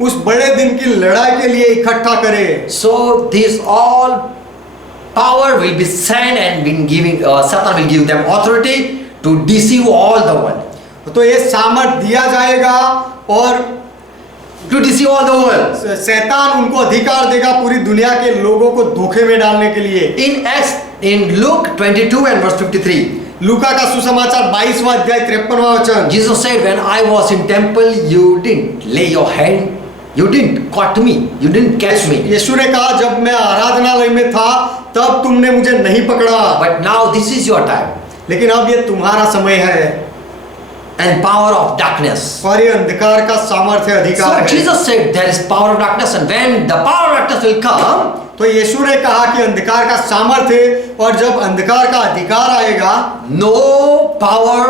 उस बड़े दिन की लड़ाई के लिए इकट्ठा करे। So these all power will be sent and been giving Satan will give them authority to deceive all the world. तो ये सामर्थ दिया जाएगा और To deceive all the world. शैतान उनको अधिकार देगा पूरी दुनिया के लोगों को धोखे में डालने के लिए। In Luke 22 and verse 53. लूका का सुसमाचार 22वां अध्याय 53वां वचन। Jesus said, when I was in temple, you didn't lay your hand, you didn't caught me, you didn't catch me. यीशु ने कहा जब मैं आराधनालय में था तब तुमने मुझे नहीं पकड़ा, But now this is your time. लेकिन अब ये तुम्हारा समय है। and power of darkness. और ये अंधकार का सामर्थ्य अधिकार So है। Jesus said there is power of darkness, and when the power of darkness will come, तो यीशु ने कहा कि अंधकार का सामर्थ्य और जब अंधकार का अधिकार आएगा no power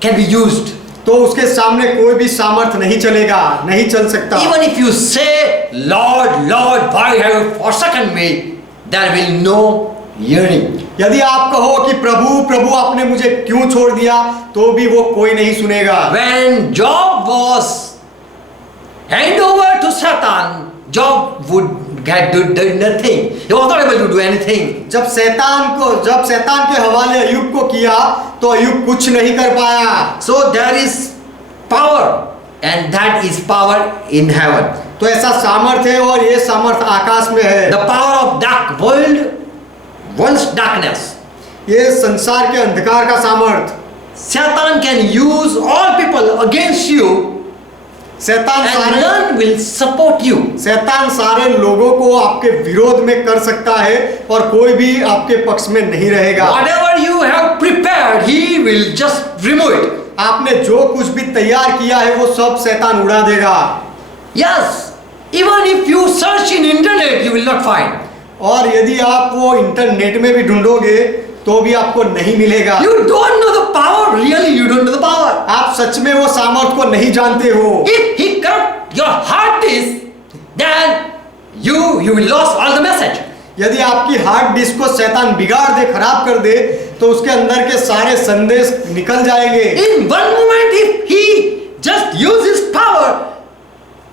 can be used. तो उसके सामने कोई भी सामर्थ नहीं चलेगा, नहीं चल सकता। Even if you say, Lord, Lord, why have you forsaken me? There will no hearing. यदि आप कहो कि प्रभु प्रभु आपने मुझे क्यों छोड़ दिया, तो भी वो कोई नहीं सुनेगा। When Job was handed over to Satan, Job would get do nothing. He was not able to do anything. जब शैतान के हवाले अय्यूब को किया तो अय्यूब कुछ नहीं कर पाया। So there is power, and that is power in heaven. तो ऐसा सामर्थ है और ये सामर्थ आकाश में है। The power of dark world wants darkness. ये संसार के अंधकार का सामर्थ। Satan can use all people against you, शैतान and none will support you. सारे लोगों को आपके विरोध में कर सकता है और कोई भी आपके पक्ष में नहीं रहेगा। Whatever you have prepared, he will just remove it. आपने जो कुछ भी तैयार किया है वो सब शैतान उड़ा देगा। Yes, even if you search in internet, you will not find. और यदि आप वो इंटरनेट में भी ढूंढोगे तो भी आपको नहीं मिलेगा। You don't know the power. Really, you don't know the power. आप सच में वो सामर्थ को नहीं जानते हो। If he corrupt your hard disk, then you will lose all the message. यदि आपकी हार्ड डिस्क को शैतान बिगाड़ दे, खराब कर दे, तो उसके अंदर के सारे संदेश निकल जाएंगे। In one moment, if he just use his power,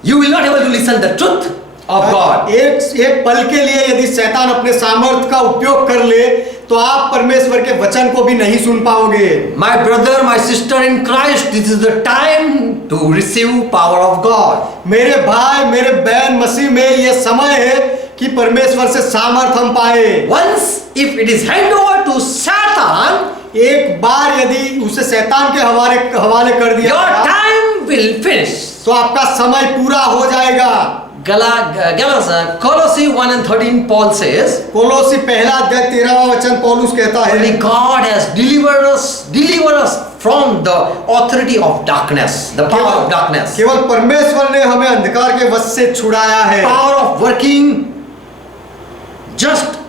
you will not able to listen the truth of God. एक पल के लिए यदि शैतान अपने सामर्थ का उपयोग कर ले तो आप परमेश्वर के वचन को भी नहीं सुन पाओगे। My brother, my sister in Christ, this is the time to receive power of God. मेरे भाई, मेरे बहन मसीह में ये समय है कि परमेश्वर से सामर्थ हम पाए। Once if it is handed over to Satan, एक बार यदि उसे शैतान के हवाले कर दिया your गया, time will finish. तो आपका समय पूरा हो जाएगा। Colossae 1:13 Paul says, कोलोसी पहला अध्याय 13वां वचन पौलुस कहता only है, God has delivered us from the authority of darkness, the power of darkness. केवल परमेश्वर ने हमें अंधकार के वश से छुड़ाया है। Power of working, just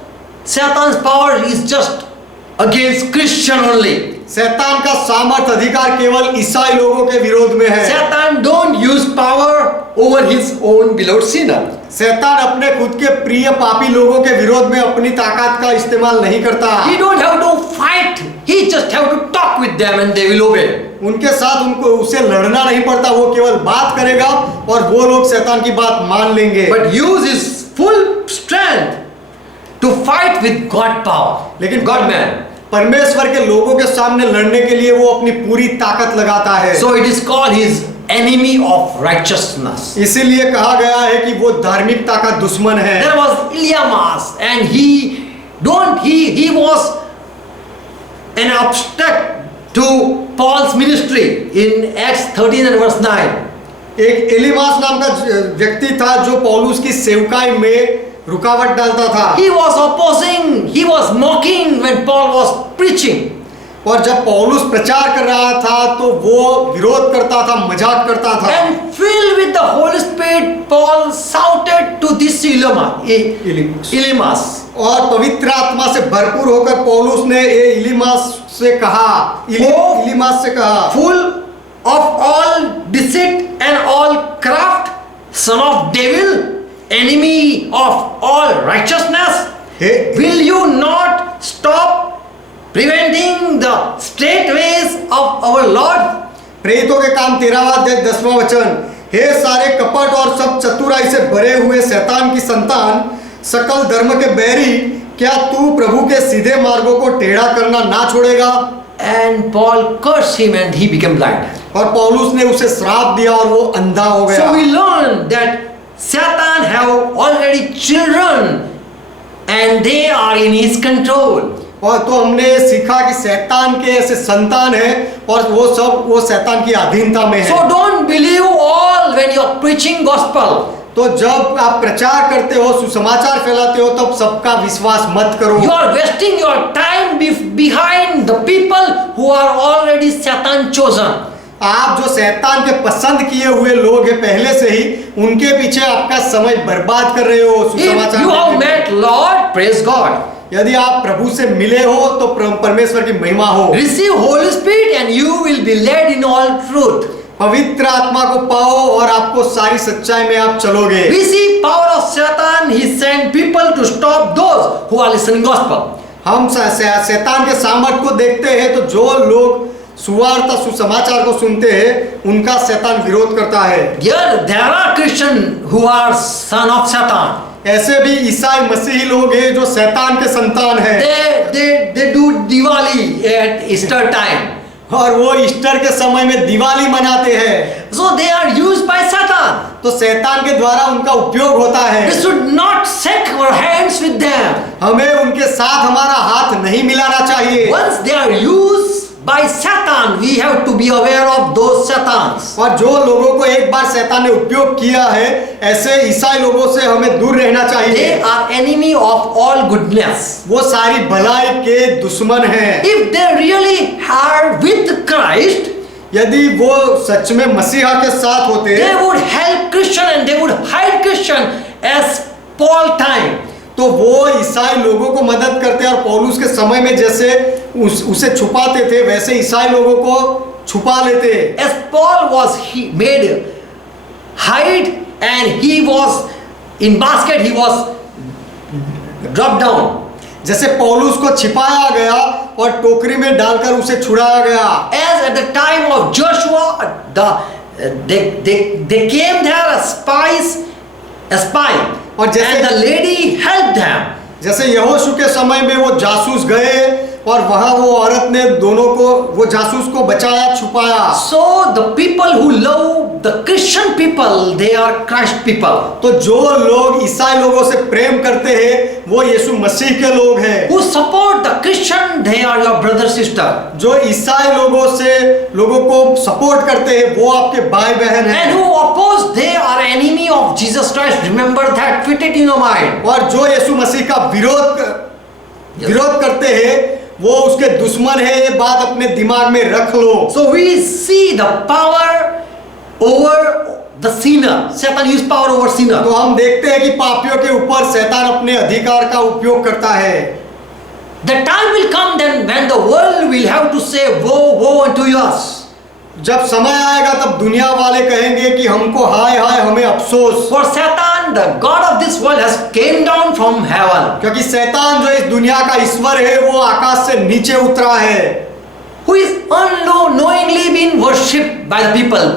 Satan's power is just against Christian only. शैतान का सामर्थ अधिकार केवल ईसाई लोगों के विरोध में है। Satan don't use power over his own beloved sinner. शैतान अपने खुद के प्रिय पापी लोगों के विरोध में अपनी ताकत का इस्तेमाल नहीं करता। He don't have to fight. He just have to talk with them and they will obey. उनके साथ उसे लड़ना नहीं पड़ता, वो केवल बात करेगा और वो लोग शैतान की बात मान लेंगे। But use his full strength to fight with God power. लेकिन God man. परमेश्वर के लोगों के सामने लड़ने के लिए वो अपनी पूरी ताकत लगाता है। So it is called his enemy of righteousness. इसीलिए कहा गया है कि वो धार्मिकता का दुश्मन है। There was Elymas, and he was an obstacle to Paul's ministry in Acts 13 and verse 9. एक एलीमास नाम का व्यक्ति था जो पौलुस की सेवकाई में रुकावट डालता था। He was opposing, he was mocking when Paul was preaching. और जब पौलुस प्रचार कर रहा था तो वो विरोध करता था, मजाक करता था। And filled with the Holy Spirit, Paul shouted to this Elymas. और पवित्र आत्मा से भरपूर होकर पौलुस ने इलीमास से कहा, इलीमास से कहा, full of all deceit and all craft, son of devil, enemy of all righteousness, will you not stop preventing the straight ways of our Lord? प्रेरितों के काम 13वां अध्याय 10वां वचन, हे सारे कपट और सब चतुराई से भरे हुए शैतान की संतान, सकल धर्म के बैरी, क्या तू प्रभु के सीधे मार्गों को टेढ़ा करना ना छोड़ेगा? And Paul cursed him and he became blind. और पौलुस ने उसे श्राप दिया और वो अंधा हो गया। So we learn that Satan have already children and they are in his control. और तो हमने सीखा कि शैतान के ऐसे संतान हैं और वो शैतान की अधीनता में है। So don't believe all when you are preaching gospel. तो जब आप प्रचार करते हो, सुसमाचार फैलाते हो, तब सबका विश्वास मत करो। You are wasting your time behind the people who are already Satan chosen. आप जो शैतान के पसंद किए हुए लोग हैं पहले से ही, उनके पीछे आपका समय बर्बाद कर रहे हो If सुसमाचार you have देने में। met Lord, praise God. यदि आप प्रभु से मिले हो तो परमेश्वर की महिमा हो। Receive Holy Spirit and you will be led in all truth. पवित्र आत्मा को पाओ और आपको सारी सच्चाई में आप चलोगे। We see power of Satan. He sent people to stop those who are listening gospel. हम शैतान के सामर्थ को देखते हैं, तो जो लोग सुवार्ता सुसमाचार को सुनते हैं उनका शैतान विरोध करता है। There are Christians who are son of Satan. ऐसे भी ईसाई मसीही लोग हैं जो शैतान के संतान हैं। They do Diwali at Easter time. और वो ईस्टर के समय में दिवाली मनाते हैं। So they are used by Satan. तो शैतान के द्वारा उनका उपयोग होता है। We should not shake our hands with them. हमें उनके साथ हमारा हाथ नहीं मिलाना चाहिए। Once they are used by Satan, we have to be aware of those Satans. और जो लोगों को एक बार शैतान ने उपयोग किया है, ऐसे ईसाई लोगों से हमें दूर रहना चाहिए। They are enemy of all goodness. वो सारी भलाई के दुश्मन हैं। If they really are with Christ, यदि वो सच में मसीहा के साथ होते, they would help Christian and they would hide Christian as Paul time. तो वो ईसाई लोगों को मदद करते और पौलुस के समय में जैसे उसे छुपाते थे, वैसे ईसाई लोगों को छुपा लेते। As Paul was made hide and he was in basket, he was dropped down. जैसे पौलुस को छिपाया गया और टोकरी में डालकर उसे छुड़ाया गया। As at the time of Joshua, they came there a spy, और and the lady helped them. जैसे यहोशू के समय में वो जासूस गए और वहां वो औरत ने दोनों को, वो जासूस को बचाया, छुपाया। So the people who love the Christian people, they are Christ people. तो जो लोग ईसाई लोगों से प्रेम करते हैं वो यीशु मसीह के लोग हैं। Who support the Christian, they are your brother sister. जो ईसाई लोगों को सपोर्ट करते हैं वो आपके भाई बहन हैं। And who oppose, they are enemy of Jesus Christ. Remember that, fit it in your mind. और जो यीशु मसीह का विरोध करते हैं वो उसके दुश्मन है, ये बात अपने दिमाग में रख लो। So we see the power over the sinner. Satan use power over sinner. तो हम देखते हैं कि पापियों के ऊपर शैतान अपने अधिकार का उपयोग करता है। The time will come then when the world will have to say woe unto us. जब समय आएगा तब दुनिया वाले कहेंगे कि हमको हाय हाय, हमें अफसोस। For Satan, the god of this world, has came down from heaven. क्योंकि शैतान जो इस दुनिया का ईश्वर है वो आकाश से नीचे उतरा है। Who is unknowingly been worshipped by the people.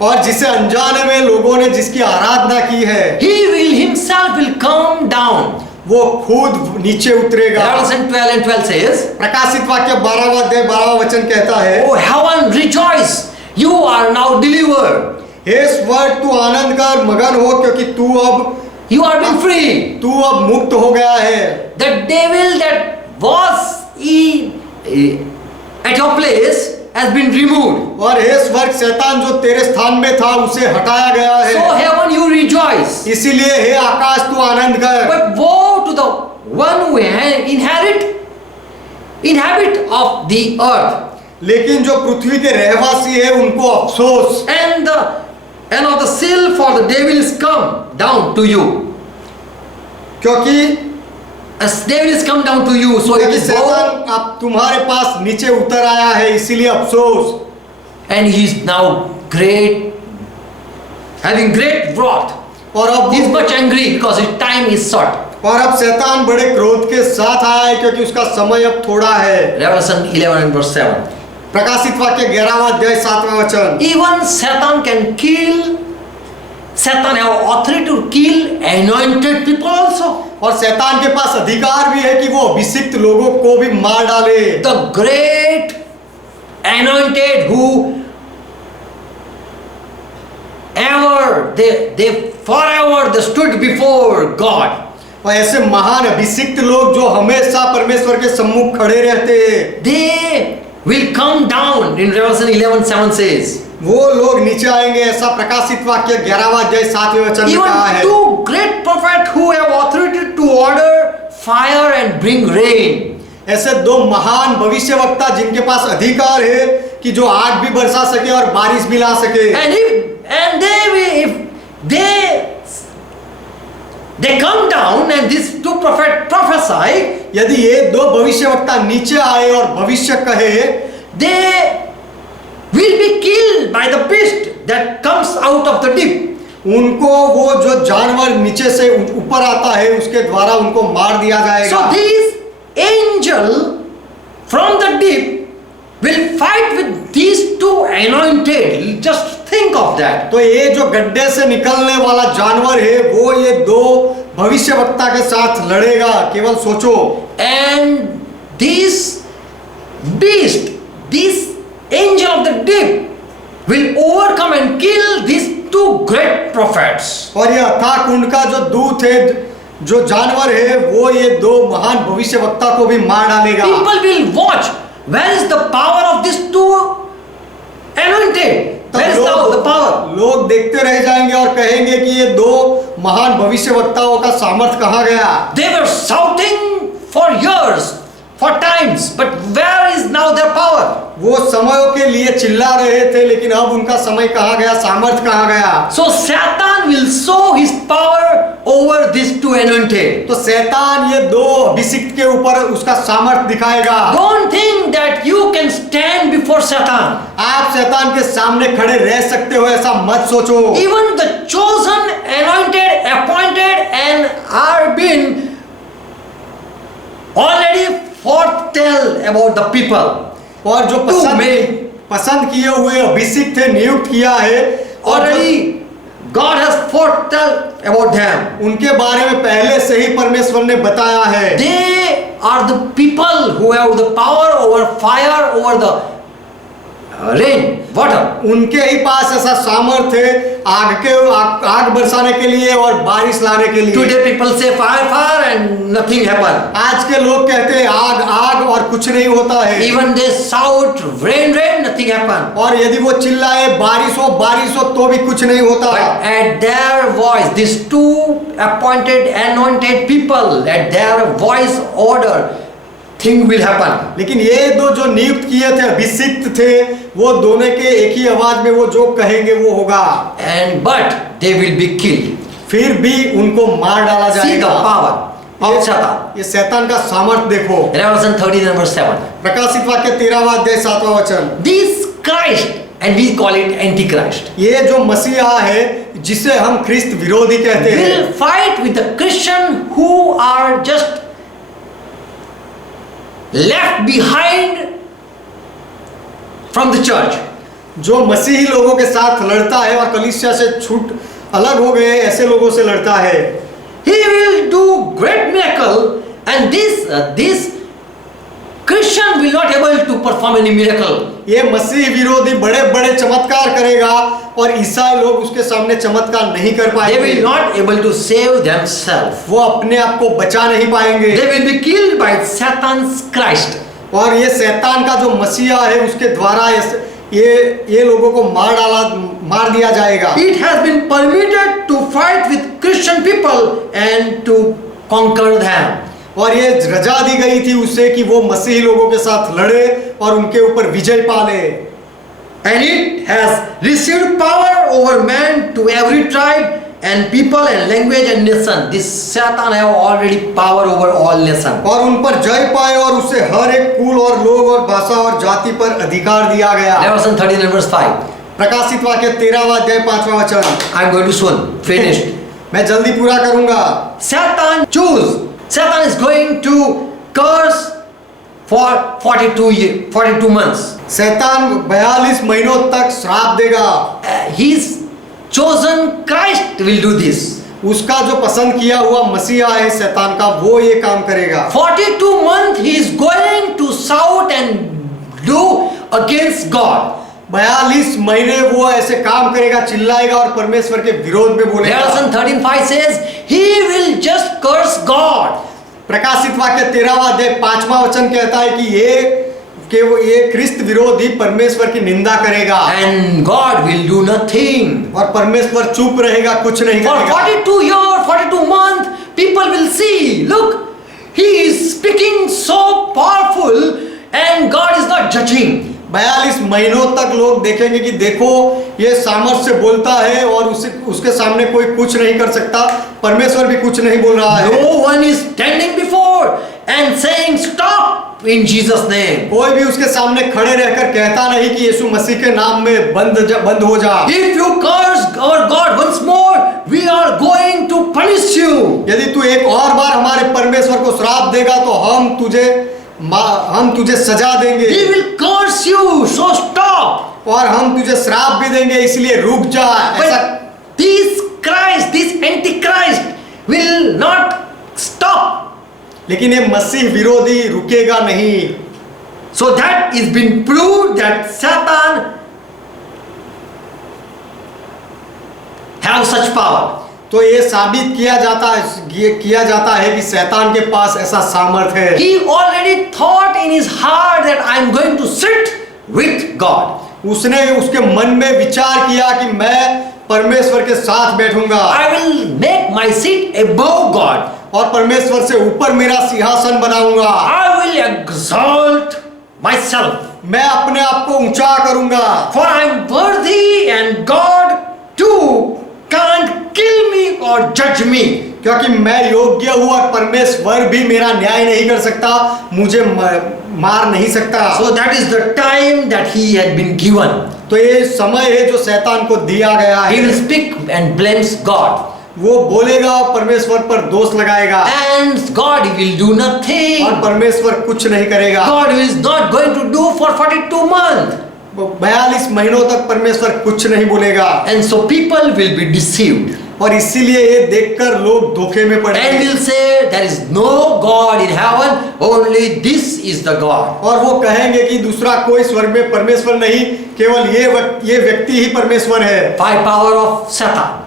और जिसे अनजाने में लोगों ने जिसकी आराधना की है, He will himself will come down. वो खुद नीचे उतरेगा। Revelation 12:12 says, प्रकाशित वाक्य 12वां अध्याय 12वां वचन कहता है, "Oh heaven, rejoice! You are now delivered. हे स्वर्ग तू आनंद कर, मगन हो, क्योंकि You are been free. तू अब मुक्त हो गया है। The devil that was at your place has been removed. और हे स्वर्ग शैतान जो तेरे स्थान में था उसे हटाया गया So है। heaven, you rejoice. इसीलिए हे आकाश तू आनंद कर। But woe to the one who inhabit of the earth, लेकिन जो पृथ्वी के रहवासी है उनको अफसोस। and of the seal, for the devil is come down to you. क्योंकि As devil is come down to you, so it is woe, शैतान अब तुम्हारे पास नीचे उतर आया है, इसीलिए अफसोस। and he is now great, having great wrath. और अब He is much angry because his time is short. और अब शैतान बड़े क्रोध के साथ आया है क्योंकि उसका समय अब थोड़ा है। Revelation 11:7. प्रकाशित वाक्य 11वां अध्याय 7वां वचन। Even Satan can kill. Satan have authority to kill anointed people also. और शैतान के पास अधिकार भी है कि वो अभिषिक्त लोगों को भी मार डाले। The great anointed who ever they forever they stood before God. और ऐसे महान अभिषिक्त लोग जो हमेशा परमेश्वर के सम्मुख खड़े रहते हैं, They will come down. In Revelation 11:7 says, वो लोग नीचे आएंगे, ऐसा प्रकाशित वाक्य 11वां अध्याय 7वें वचन में कहा Even है। two great prophets who have authority to order fire and bring rain. ऐसे दो महान भविष्यवक्ता जिनके पास अधिकार है कि जो आग भी बरसा सके और बारिश भी ला सके। And if they come down and these two prophets prophesy, यदि ये दो भविष्यवक्ता नीचे आए और भविष्य कहे, they will be killed by the beast that comes out of the deep. उनको वो जो जानवर नीचे से ऊपर आता है उसके द्वारा उनको मार दिया जाएगा। So these angel from the deep will fight with these two anointed. Just think of that. तो ये जो गड्ढे से निकलने वाला जानवर है वो ये दो भविष्यवक्ता के साथ लड़ेगा, केवल सोचो। And this beast, this angel of the deep will overcome and kill these two great prophets. और ये अथाह कुंड का जो दूत है, जो जानवर है, वो ये दो महान भविष्यवक्ता को भी मार डालेगा। People will watch. Where is the power of these two anointed? Where is the power? लोग देखते रह जाएंगे और कहेंगे कि ये दो महान भविष्यवक्ताओं का सामर्थ कहाँ गया। They were shouting for years, for times, but where is now their power? वो समयों के लिए चिल्ला रहे थे, लेकिन अब उनका समय कहाँ गया, सामर्थ कहाँ गया। So Satan will show his power over these two anointed. तो शैतान ये दो अभिषिक्त के ऊपर उसका सामर्थ दिखाएगा। Don't think that you can stand before Satan. आप शैतान के सामने खड़े रह सकते हो, ऐसा मत सोचो। Even the chosen, anointed, appointed, and are been already foretell about the people. और जो पसंद किए हुए अभिषिक्त थे, नियुक्त किया है, Already God has foretell about them. उनके बारे में पहले से ही परमेश्वर ने बताया है। They are the people who have the power over fire, over the rain, water. उनके ही पास ऐसा सामर्थ है आग बरसाने के लिए और बारिश लाने के लिए। Today people say fire, fire, and nothing happen. आज के लोग कहते हैं आग आग और कुछ नहीं होता है। Even they shout rain, rain, nothing happen. और यदि वो चिल्लाए बारिश हो तो भी कुछ नहीं होता। But at their voice, these two appointed, anointed people, at their voice order, thing will happen. लेकिन ये दो जो नियुक्त किए थे, अभिषिक्त थे, वो दोनों के एक ही आवाज में वो जो कहेंगे वो होगा। And but they will be killed. फिर भी उनको मार डाला See the जाएगा। power of Satan. ये शैतान का सामर्थ देखो। Revelation 13 and verse 7. प्रकाशित वाक्य 13वां अध्याय 7वां वचन। This Christ, and we call it Antichrist, ये जो मसीहा है जिसे हम ख्रिस्त विरोधी कहते हैं, will fight with the Christian who are just left behind from the church. जो मसीही लोगों के साथ लड़ता है और कलीसिया से छूट अलग हो गए ऐसे लोगों से लड़ता है। He will do great miracle, and this Christian will not able to perform any miracle. ये मसीह विरोधी बड़े बड़े चमत्कार करेगा और ईसाई लोग उसके सामने चमत्कार नहीं कर They पाएंगे। will not able to save themselves. वो अपने आप को बचा नहीं पाएंगे। They will be killed by Satan's Christ. और ये शैतान का जो मसीहा है उसके द्वारा ये लोगों को मार दिया जाएगा। It has been permitted to fight with Christian people and to conquer them. और ये रजा दी गई थी उससे कि वो मसीही लोगों के साथ लड़े और उनके ऊपर विजय पाले। And it has received power over man to every tribe and people and language and nation. This Satan have already power over all nations. और उन पर जय पाए और उसे हर एक कुल और लोग और भाषा और जाति पर अधिकार दिया गया। Revelation 13 and verse 5. प्रकाशित वाक्य 13वां अध्याय 5वां वचन। I am going to soon finish. मैं जल्दी पूरा करूंगा। Satan is going to curse for 42 months. शैतान 42 महीनों तक श्राप देगा। His chosen Christ will do this. उसका जो पसंद किया हुआ मसीहा है शैतान का, वो ये काम करेगा। 42 months he is going to shout and do against God. 42 महीने वो ऐसे काम करेगा, चिल्लाएगा और परमेश्वर के विरोध में बोलेगा। Revelation 13:5 says he will just curse God. प्रकाशित वाक्य 13वां अध्याय 5वां वचन कहता है कि ये कि वो ये ख्रिस्त विरोधी परमेश्वर की निंदा करेगा and God will do nothing. और परमेश्वर चुप रहेगा, कुछ नहीं For करेगा। 42 years, 42 months, people will see, look, he is speaking so powerful and God is not judging. 42 महीनों तक लोग देखेंगे कि देखो ये सामर्थ से बोलता है और उसके सामने कोई कुछ नहीं कर सकता, परमेश्वर भी कुछ नहीं बोल रहा है। No one is standing before and saying stop in Jesus name. कोई भी उसके सामने खड़े रहकर कहता नहीं कि यीशु मसीह के नाम में बंद हो जा। If you curse our God once more, we are going to punish you. यदि तू एक और बार हमारे परमेश्वर को श्राप देगा तो हम तुझे सजा देंगे। He will curse you, so stop. और हम तुझे श्राप भी देंगे, इसलिए रुक जा। ऐसा But this Antichrist will not stop. लेकिन ये मसीह विरोधी रुकेगा नहीं। So that is been proved that Satan have such power. तो ये साबित किया जाता है कि शैतान के पास ऐसा सामर्थ है। He already thought in his heart that I am going to sit with God. उसने उसके मन में विचार किया कि मैं परमेश्वर के साथ बैठूंगा। I will make my seat above God. और परमेश्वर से ऊपर मेरा सिंहासन बनाऊंगा। I will exalt myself. मैं अपने आप को ऊंचा करूंगा। For I am worthy and God too can't kill me or judge me. क्योंकि मैं योग्य हूँ और परमेश्वर भी मेरा न्याय नहीं कर सकता, मुझे मार नहीं सकता। So that is the time that he had been given. तो ये समय है जो शैतान को दिया गया He है। will speak and blames God. वो बोलेगा, परमेश्वर पर दोष लगाएगा And God will do nothing. और परमेश्वर कुछ नहीं करेगा। God is not going to do for 42 months. 42 महीनों तक परमेश्वर कुछ नहीं बोलेगा। And so people will be deceived. और इसीलिए ये देखकर लोग धोखे में And पड़ेंगे will say there is no God in heaven, only this is the God. और वो कहेंगे कि दूसरा कोई स्वर्ग में परमेश्वर नहीं, केवल ये व्यक्ति ही परमेश्वर है। 5 power of Satan.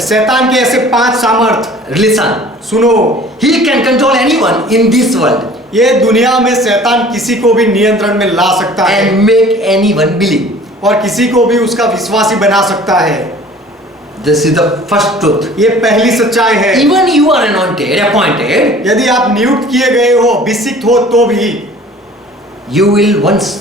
शैतान के ऐसे 5 सामर्थ। Listen, सुनो, he can control anyone in this world ये दुनिया में शैतान किसी को भी नियंत्रण में ला सकता है and make anyone believe. और किसी को भी उसका विश्वासी बना सकता है। This is the first truth. ये पहली सच्चाई है। Even you are anointed, appointed, यदि आप नियुक्त किए गए हो, अभिषिक्त हो, तो भी you will once,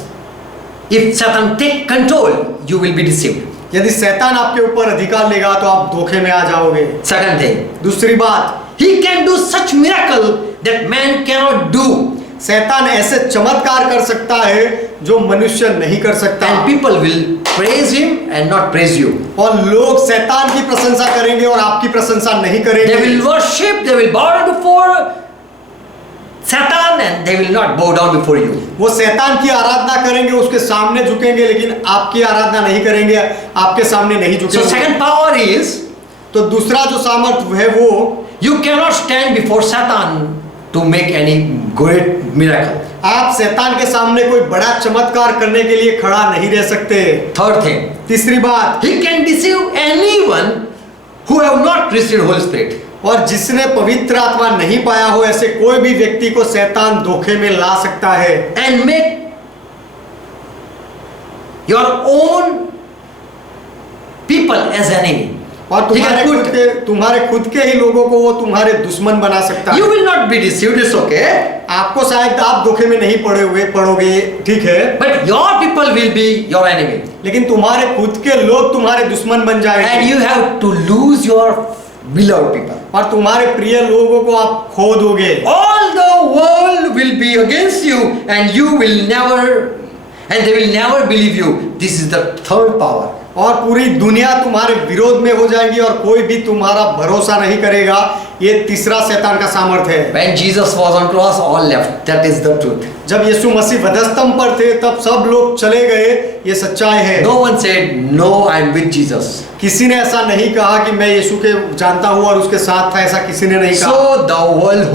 if Satan take control, you will be deceived. यदि शैतान आपके ऊपर अधिकार लेगा तो आप धोखे में आ जाओगे। Second thing, दूसरी बात, he can do such miracle that man cannot do. शैतान ऐसे चमत्कार कर सकता है जो मनुष्य नहीं कर सकता। And people will praise him and not praise you. और लोग शैतान की प्रशंसा करेंगे और आपकी प्रशंसा नहीं They करेंगे। will worship, they will bow down before Satan and they will not bow down before you. वो शैतान की आराधना करेंगे, उसके सामने झुकेंगे, लेकिन आपकी आराधना नहीं करेंगे, आपके सामने नहीं So झुकेंगे। second power is, तो दूसरा जो सामर्थ्य है वो, you cannot stand before Satan to make any great miracle. आप शैतान के सामने कोई बड़ा चमत्कार करने के लिए खड़ा नहीं रह सकते। Third thing, तीसरी बात, he can deceive anyone who have not received Holy Spirit. और जिसने पवित्र आत्मा नहीं पाया हो, ऐसे कोई भी व्यक्ति को शैतान धोखे में ला सकता है And make your own people as enemy. और He can तुम्हारे खुद के ही लोगों को वो तुम्हारे दुश्मन बना सकता You है। will not be deceived, it's okay. आपको शायद आप धोखे में नहीं पड़ोगे, ठीक है, But your people will be your enemy. लेकिन तुम्हारे खुद के लोग तुम्हारे दुश्मन बन And जाएंगे you have to lose your beloved people. और तुम्हारे प्रिय लोगों को आप खो दोगे। All the world will be against you and you will never, and they will never believe you. This is the third power. और पूरी दुनिया तुम्हारे विरोध में हो जाएगी और कोई भी तुम्हारा भरोसा नहीं करेगा। ये तीसरा शैतान का सामर्थ है। When Jesus was on cross, all left. That is the truth. जब यीशु मसीह वधस्तंभ पर थे तब सब लोग चले गए, ये सच्चाई है। No one said, no, I am with Jesus. किसी ने ऐसा नहीं कहा कि मैं यीशु के जानता हूँ और उसके साथ था, ऐसा किसी ने नहीं कहा। So the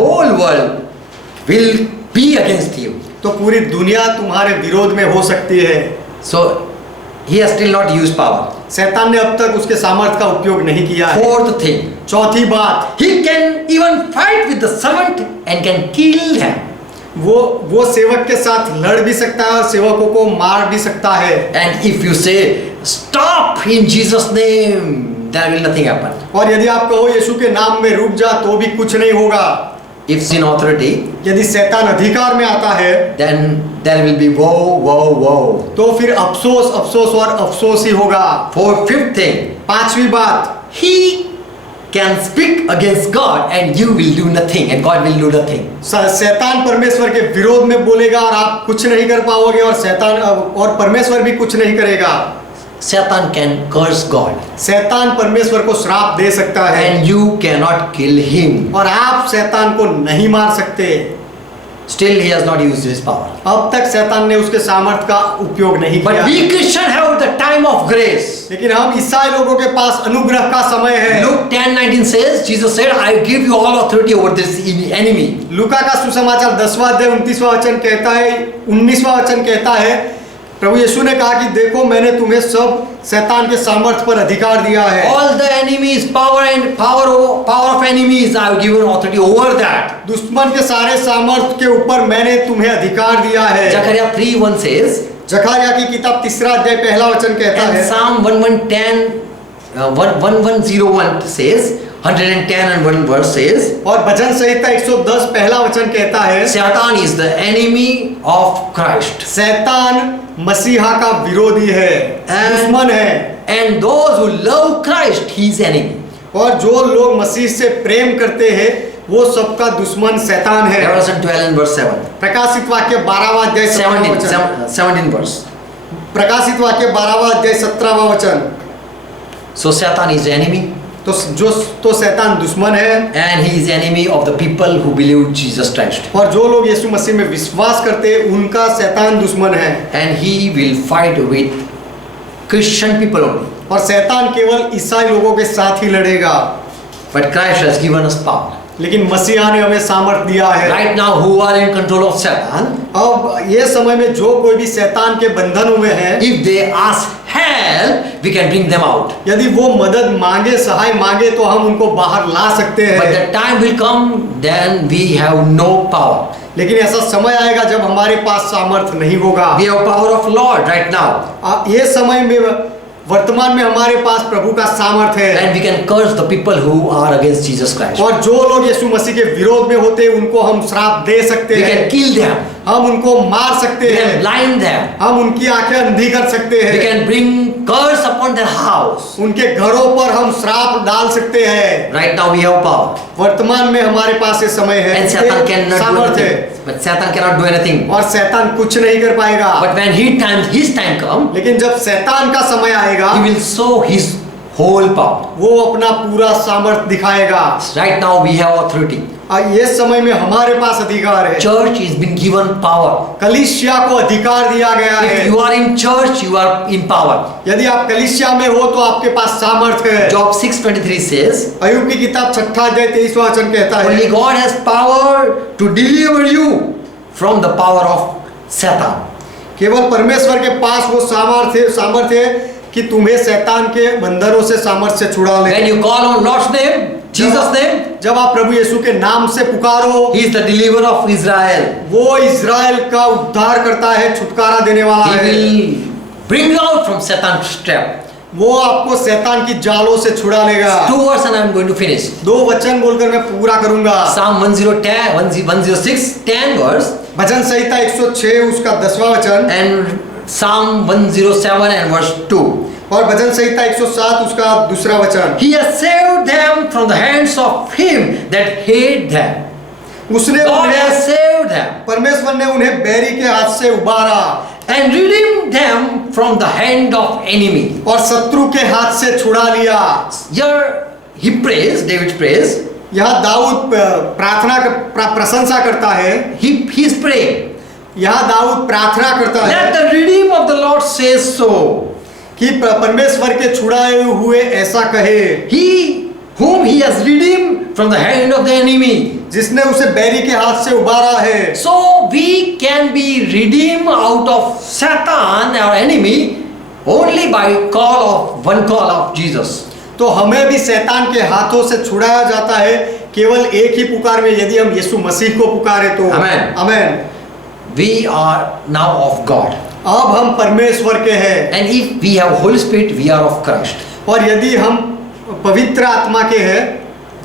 whole world will be against you. तो पूरी दुनिया तुम्हारे विरोध में हो सकती है। So he has still not used power. शैतान ने अब तक उसके सामर्थ का उपयोग नहीं किया है। Fourth thing, चौथी बात, he can even fight with the servant and can kill him. वो सेवक के साथ लड़ भी सकता है और सेवकों को मार भी सकता है। And if you say, stop in Jesus' name, there will nothing happen. और यदि आप कहो यीशु के नाम में रुक जा तो भी कुछ नहीं होगा। If sin authority, यदि शैतान अधिकार में आता है then there will be woe, woe, woe. तो फिर अफसोस अफसोस और अफसोस ही होगा। Fifth thing, पांचवी बात, he can speak against God and you will do nothing and God will do nothing. शैतान परमेश्वर के विरोध में बोलेगा और आप कुछ नहीं कर पाओगे और शैतान और परमेश्वर भी कुछ नहीं करेगा। Satan can curse God शैतान परमेश्वर को श्राप दे सकता है and you cannot kill him. और आप शैतान को नहीं मार सकते। Still he has not used his power. अब तक शैतान ने उसके सामर्थ का उपयोग नहीं But किया। we Christians have the time of grace. लेकिन हम ईसाई लोगों के पास अनुग्रह का समय है। Luke 10:19 says, Jesus said, I give you all authority over this enemy. लूका का सुसमाचार 10वां अध्याय 29वां वचन कहता है, 19वां वचन कहता है, प्रभु यीशु ने कहा कि देखो मैंने तुम्हें सब शैतान के सामर्थ पर अधिकार दिया है। All the enemies, power of enemies, I have given authority over that. दुश्मन के सारे सामर्थ के ऊपर मैंने तुम्हें अधिकार दिया है। Zechariah 3:1 says, जकरिया की किताब 3 अध्याय पहला वचन कहता and है, Psalm 1101 says, 110 and 1 verse says, और भजन संहिता 110 पहला वचन कहता है, Satan is the enemy of Christ. शैतान मसीहा का विरोधी है, दुश्मन है। And those who love Christ, he is enemy. और जो लोग मसीह से प्रेम करते हैं वो सबका दुश्मन शैतान है। Revelation 12 and verse 7. प्रकाशित वाक्य 12वां अध्याय 17वां वचन। 17 verse. प्रकाशित वाक्य 12वां अध्याय 17वां वचन। So Satan is the enemy. तो शैतान दुश्मन है And he is enemy of the people who believe Jesus Christ. और जो लोग यीशु मसीह में विश्वास करते हैं उनका शैतान दुश्मन है। And he will fight with Christian people only. और शैतान केवल ईसाई लोगों के साथ ही लड़ेगा। But Christ has given us power. लेकिन मसीहा ने हमें सामर्थ दिया है। Right now, who are in control of Satan? अब ये समय में जो कोई भी शैतान के बंधनों में है, If they ask help, we can bring them out. यदि वो मदद मांगे, सहाय मांगे तो हम उनको बाहर ला सकते But हैं। the time will come, then we have no power. लेकिन ऐसा समय आएगा जब हमारे पास सामर्थ नहीं होगा। We have power of Lord right now. ये समय में वर्तमान में हमारे पास प्रभु का सामर्थ है। And we can curse the people who are against Jesus Christ. और जो लोग यीशु मसीह के विरोध में होते हैं उनको हम श्राप दे सकते We हैं। can kill them. हम उनको मार सकते We can हैं। blind them. हम उनकी आंखें अंधी कर सकते We हैं। can bring curse upon their house. उनके घरों पर हम श्राप डाल सकते हैं। Right now we have power. वर्तमान में हमारे पास ये समय है, And Satan cannot do सामर्थ है, anything. But Satan cannot do anything. और शैतान कुछ नहीं कर पाएगा। But when his time comes, लेकिन जब शैतान का समय आएगा he will show his whole power. वो अपना पूरा सामर्थ दिखाएगा। Right now we have authority. ये समय में हमारे पास अधिकार है। Church is been given power. कलीसिया को अधिकार दिया गया If है। you are in church, you are in power. यदि आप कलीसिया में हो तो आपके पास सामर्थ है। Job 6:23 says, अय्यूब की किताब 6 अध्याय 23वां वचन कहता only है, God has power to deliver you from the power of Satan. केवल परमेश्वर के पास वो सामर्थ है कि तुम्हें शैतान के बंधनों से सामर्थ से छुड़ा ले। When you call on Lord's name, Jesus' name, जब आप प्रभु यीशु के नाम से पुकारो, He is the deliverer of Israel. वो इज़राइल का उद्धार करता है, छुटकारा देने वाला He है। will bring you out from Satan's trap. वो आपको शैतान की जालों से छुड़ा लेगा। 2 verses and I am going to finish. 2 वचन बोलकर मैं पूरा करूंगा। Psalm 106, 10 verse, भजन संहिता 106 उसका 10वां वचन and Psalm 107 and verse 2. और भजन संहिता 107 उसका दूसरा वचन। He has saved them from the hands of him that hate them. उसने God उन्हें, has saved them परमेश्वर ने उन्हें बैरी के हाथ से उबारा and redeemed them from the hand of enemy. और शत्रु के हाथ से छुड़ा लिया। Here he prays, David prays. यहाँ दाऊद प्रशंसा करता है। He is praying. यहाँ दाऊद प्रार्थना करता Let है the redeemer of the Lord say so. कि परमेश्वर के छुड़ाए हुए ऐसा कहे, He whom he has redeemed from the hand of the enemy. जिसने उसे बैरी के हाथ से उबारा है। So we can be redeemed out of Satan, our enemy, only by one call of Jesus. तो हमें भी शैतान के हाथों से छुड़ाया जाता है केवल एक ही पुकार में यदि हम यीशु मसीह को पुकारे तो Amen. Amen. We are now of God. अब हम परमेश्वर के हैं And if we have Holy Spirit, we are of Christ. और यदि हम पवित्र आत्मा के हैं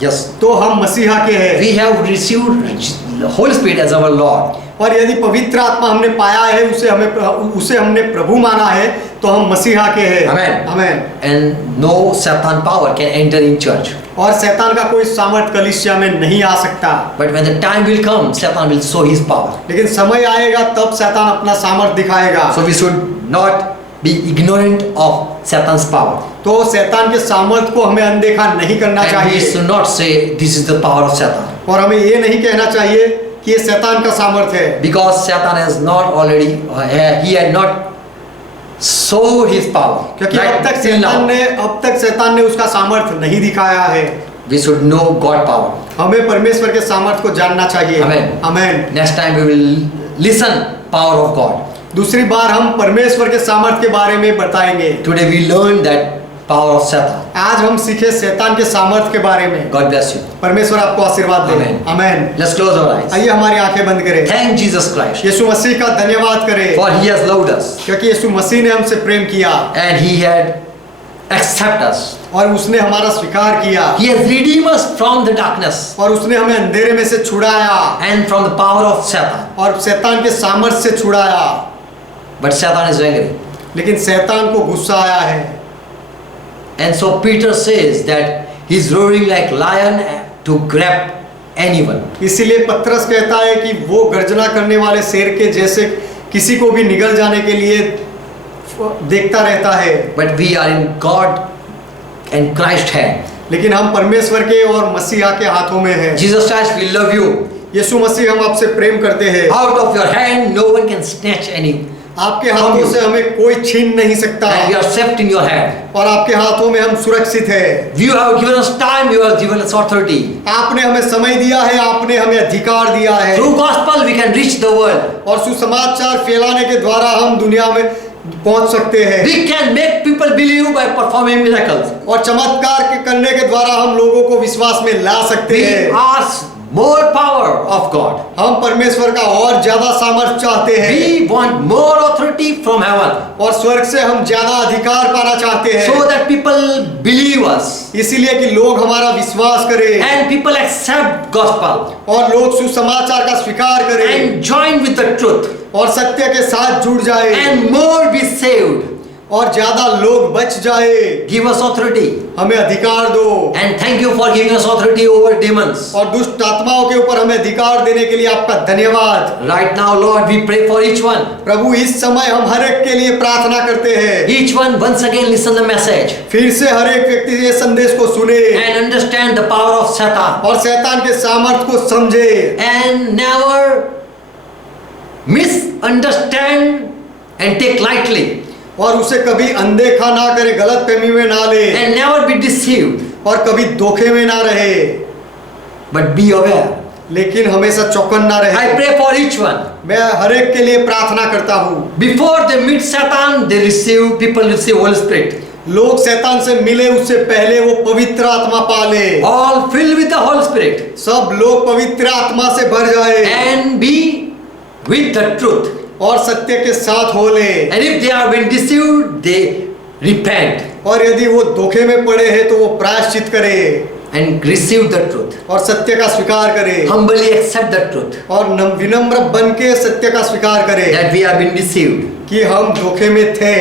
Yes. तो हम मसीहा के हैं। We have received Holy Spirit as our Lord. और यदि पवित्र आत्मा हमने पाया है उसे हमने प्रभु माना है तो हम मसीहा के हैं। Amen. Amen. And no Satan power can enter in church. और शैतान का कोई सामर्थ कलीसिया में नहीं आ सकता। But when the time will come, Satan will show his power. लेकिन समय आएगा तब शैतान अपना सामर्थ दिखाएगा। So we should not be ignorant of Satan's power. तो शैतान के सामर्थ को हमें अनदेखा नहीं करना And we चाहिए should not say this is the power of Satan. और हमें ये नहीं कहना चाहिए कि ये शैतान का सामर्थ है, Because Satan has not already, he had not show his power. क्योंकि Right अब तक शैतान ने उसका सामर्थ नहीं दिखाया है। We should know God power. हमें परमेश्वर के सामर्थ को जानना चाहिए। Amen. Amen. Next time we will listen power of God. दूसरी बार हम परमेश्वर के सामर्थ के बारे में बताएंगे। Today we learned that power of Satan. आज हम सीखे शैतान के सामर्थ के बारे में। God bless you. परमेश्वर आपको आशीर्वाद दे। Amen. Amen. Let's close our eyes. आइए हमारी आंखें बंद करें। Thank Jesus Christ यीशु मसीह का धन्यवाद करें for he has loved us क्योंकि यीशु मसीह ने हमसे प्रेम किया and he had accepted us. और उसने हमारा स्वीकार किया He has redeemed us from the darkness और उसने हमें अंधेरे में से छुड़ाया and from the power of Satan. और शैतान के सामर्थ से छुड़ाया। But Satan is angry. लेकिन शैतान को गुस्सा आया है And so Peter says that he's roaring like lion to grab anyone. इसीलिए पतरस कहता है कि वो गर्जना करने वाले शेर के जैसे किसी को भी निगल जाने के लिए देखता रहता है। But we are in God and Christ's hand. लेकिन हम परमेश्वर के और मसीहा के हाथों में हैं। Jesus Christ, we love you. यीशु मसीह हम आपसे प्रेम करते हैं। Out of your hand, no one can snatch any. आपके हाथों से हमें कोई छीन नहीं सकता And we are safe in your hand. और आपके हाथों में हम सुरक्षित हैं। You have given us time, you have given us authority. आपने हमें समय दिया है, आपने हमें अधिकार दिया है Through gospel, we can reach the world. और सुसमाचार फैलाने के द्वारा हम दुनिया में पहुंच सकते हैं We can make people believe by performing miracles. और चमत्कार करने के द्वारा हम लोगों को विश्वास में ला सकते We हैं। ask more power of God. हम परमेश्वर का और ज्यादा सामर्थ्य चाहते हैं We want more authority from heaven. और स्वर्ग से हम ज्यादा अधिकार पाना चाहते हैं So that people believe us. इसीलिए कि लोग हमारा विश्वास करें And people accept gospel. और लोग सुसमाचार का स्वीकार करें And join with the truth. और सत्य के साथ जुड़ जाए And more be saved. और ज्यादा लोग बच जाए। Give us authority. हमें अधिकार दो And thank you for giving us authority over demons. और दुष्ट आत्माओं के ऊपर हमें अधिकार देने के लिए आपका धन्यवाद। Right now, Lord, we pray for each one. प्रभु इस समय हम हर एक के लिए प्रार्थना करते हैं। Each one once again listen the message फिर से हर एक व्यक्ति ये संदेश को सुने and understand the power of Satan. और शैतान के सामर्थ्य को समझे And never misunderstand and take lightly. और उसे कभी अनदेखा ना करे, गलत फहमी में ना ले And never be deceived. और कभी धोखे में ना रहे, But be aware. लेकिन हमेशा चौकन्ना I रहे। pray for each one. मैं हर एक के लिए प्रार्थना करता हूँ। Before they meet Satan, people receive Holy Spirit. लोग शैतान से मिले उससे पहले वो पवित्र आत्मा पाले। All filled with the Holy Spirit. सब लोग पवित्र आत्मा से भर जाए And be with the truth. और सत्य के साथ हो ले। And if they are been deceived, they repent और यदि वो धोखे में पड़े हैं तो वो प्रायश्चित करे and receive the truth. और सत्य का स्वीकार करे Humbly accept the truth और विनम्र बन के सत्य का स्वीकार करे that we have been deceived कि हम धोखे में थे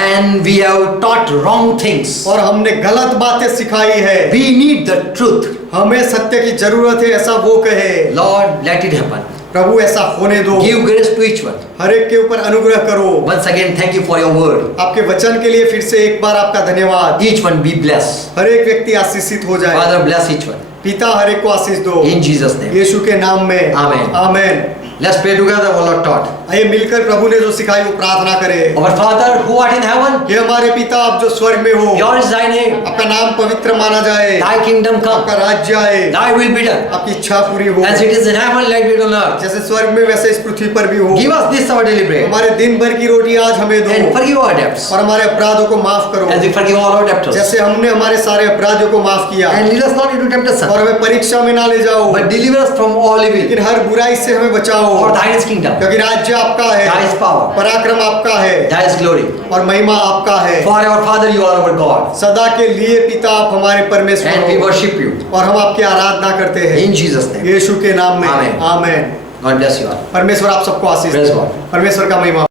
and we have taught wrong things. और हमने गलत बातें सिखाई है। We need the truth. हमें सत्य की जरूरत है, ऐसा वो कहे। Lord, let it happen. प्रभु ऐसा होने दो। Give grace to each one. हर एक के ऊपर अनुग्रह करो। Once again, thank you for your word. आपके वचन के लिए फिर से एक बार आपका धन्यवाद। Each one be blessed. हर एक व्यक्ति आशीषित हो जाए। Father, bless each one. पिता हर एक को आशीष दो In Jesus' name. यीशु के नाम में Amen. Amen. Let's pray together, what Lord taught. आइए मिलकर प्रभु ने जो सिखाई वो प्रार्थना करें। Our Father who art in heaven, हे हमारे पिता आप जो स्वर्ग में हो, yours is thy name. आपका नाम पवित्र माना जाए, Thy kingdom come. आपका राज्य आए, Thy will be done. आपकी इच्छा पूरी हो, As it is in heaven, let it be on earth. जैसे स्वर्ग में वैसे इस पृथ्वी पर भी हो। Give us this our daily bread. हमारे दिन भर की रोटी आज हमें दो And forgive our debts. और हमारे अपराधों को माफ करो As we forgive all our debtors. जैसे हमने हमारे सारे अपराधियों को माफ किया, And lead us not into temptation, और हमें परीक्षा में ना ले जाओ, but deliver us from all evil. लेकिन हर बुराई से हमें बचाओ। For thine is kingdom, क्योंकि राज्य आपका है, thine is power, पराक्रम आपका है thine is glory. और महिमा आपका है। For our Father, you are our God. सदा के लिए पिता आप हमारे परमेश्वर And we हो worship you. और हम आपकी आराधना करते हैं In Jesus' name. यीशु के नाम में। आमीन। आमीन। God bless you all. परमेश्वर आप सबको आशीष Praise दे। God. परमेश्वर का महिमा।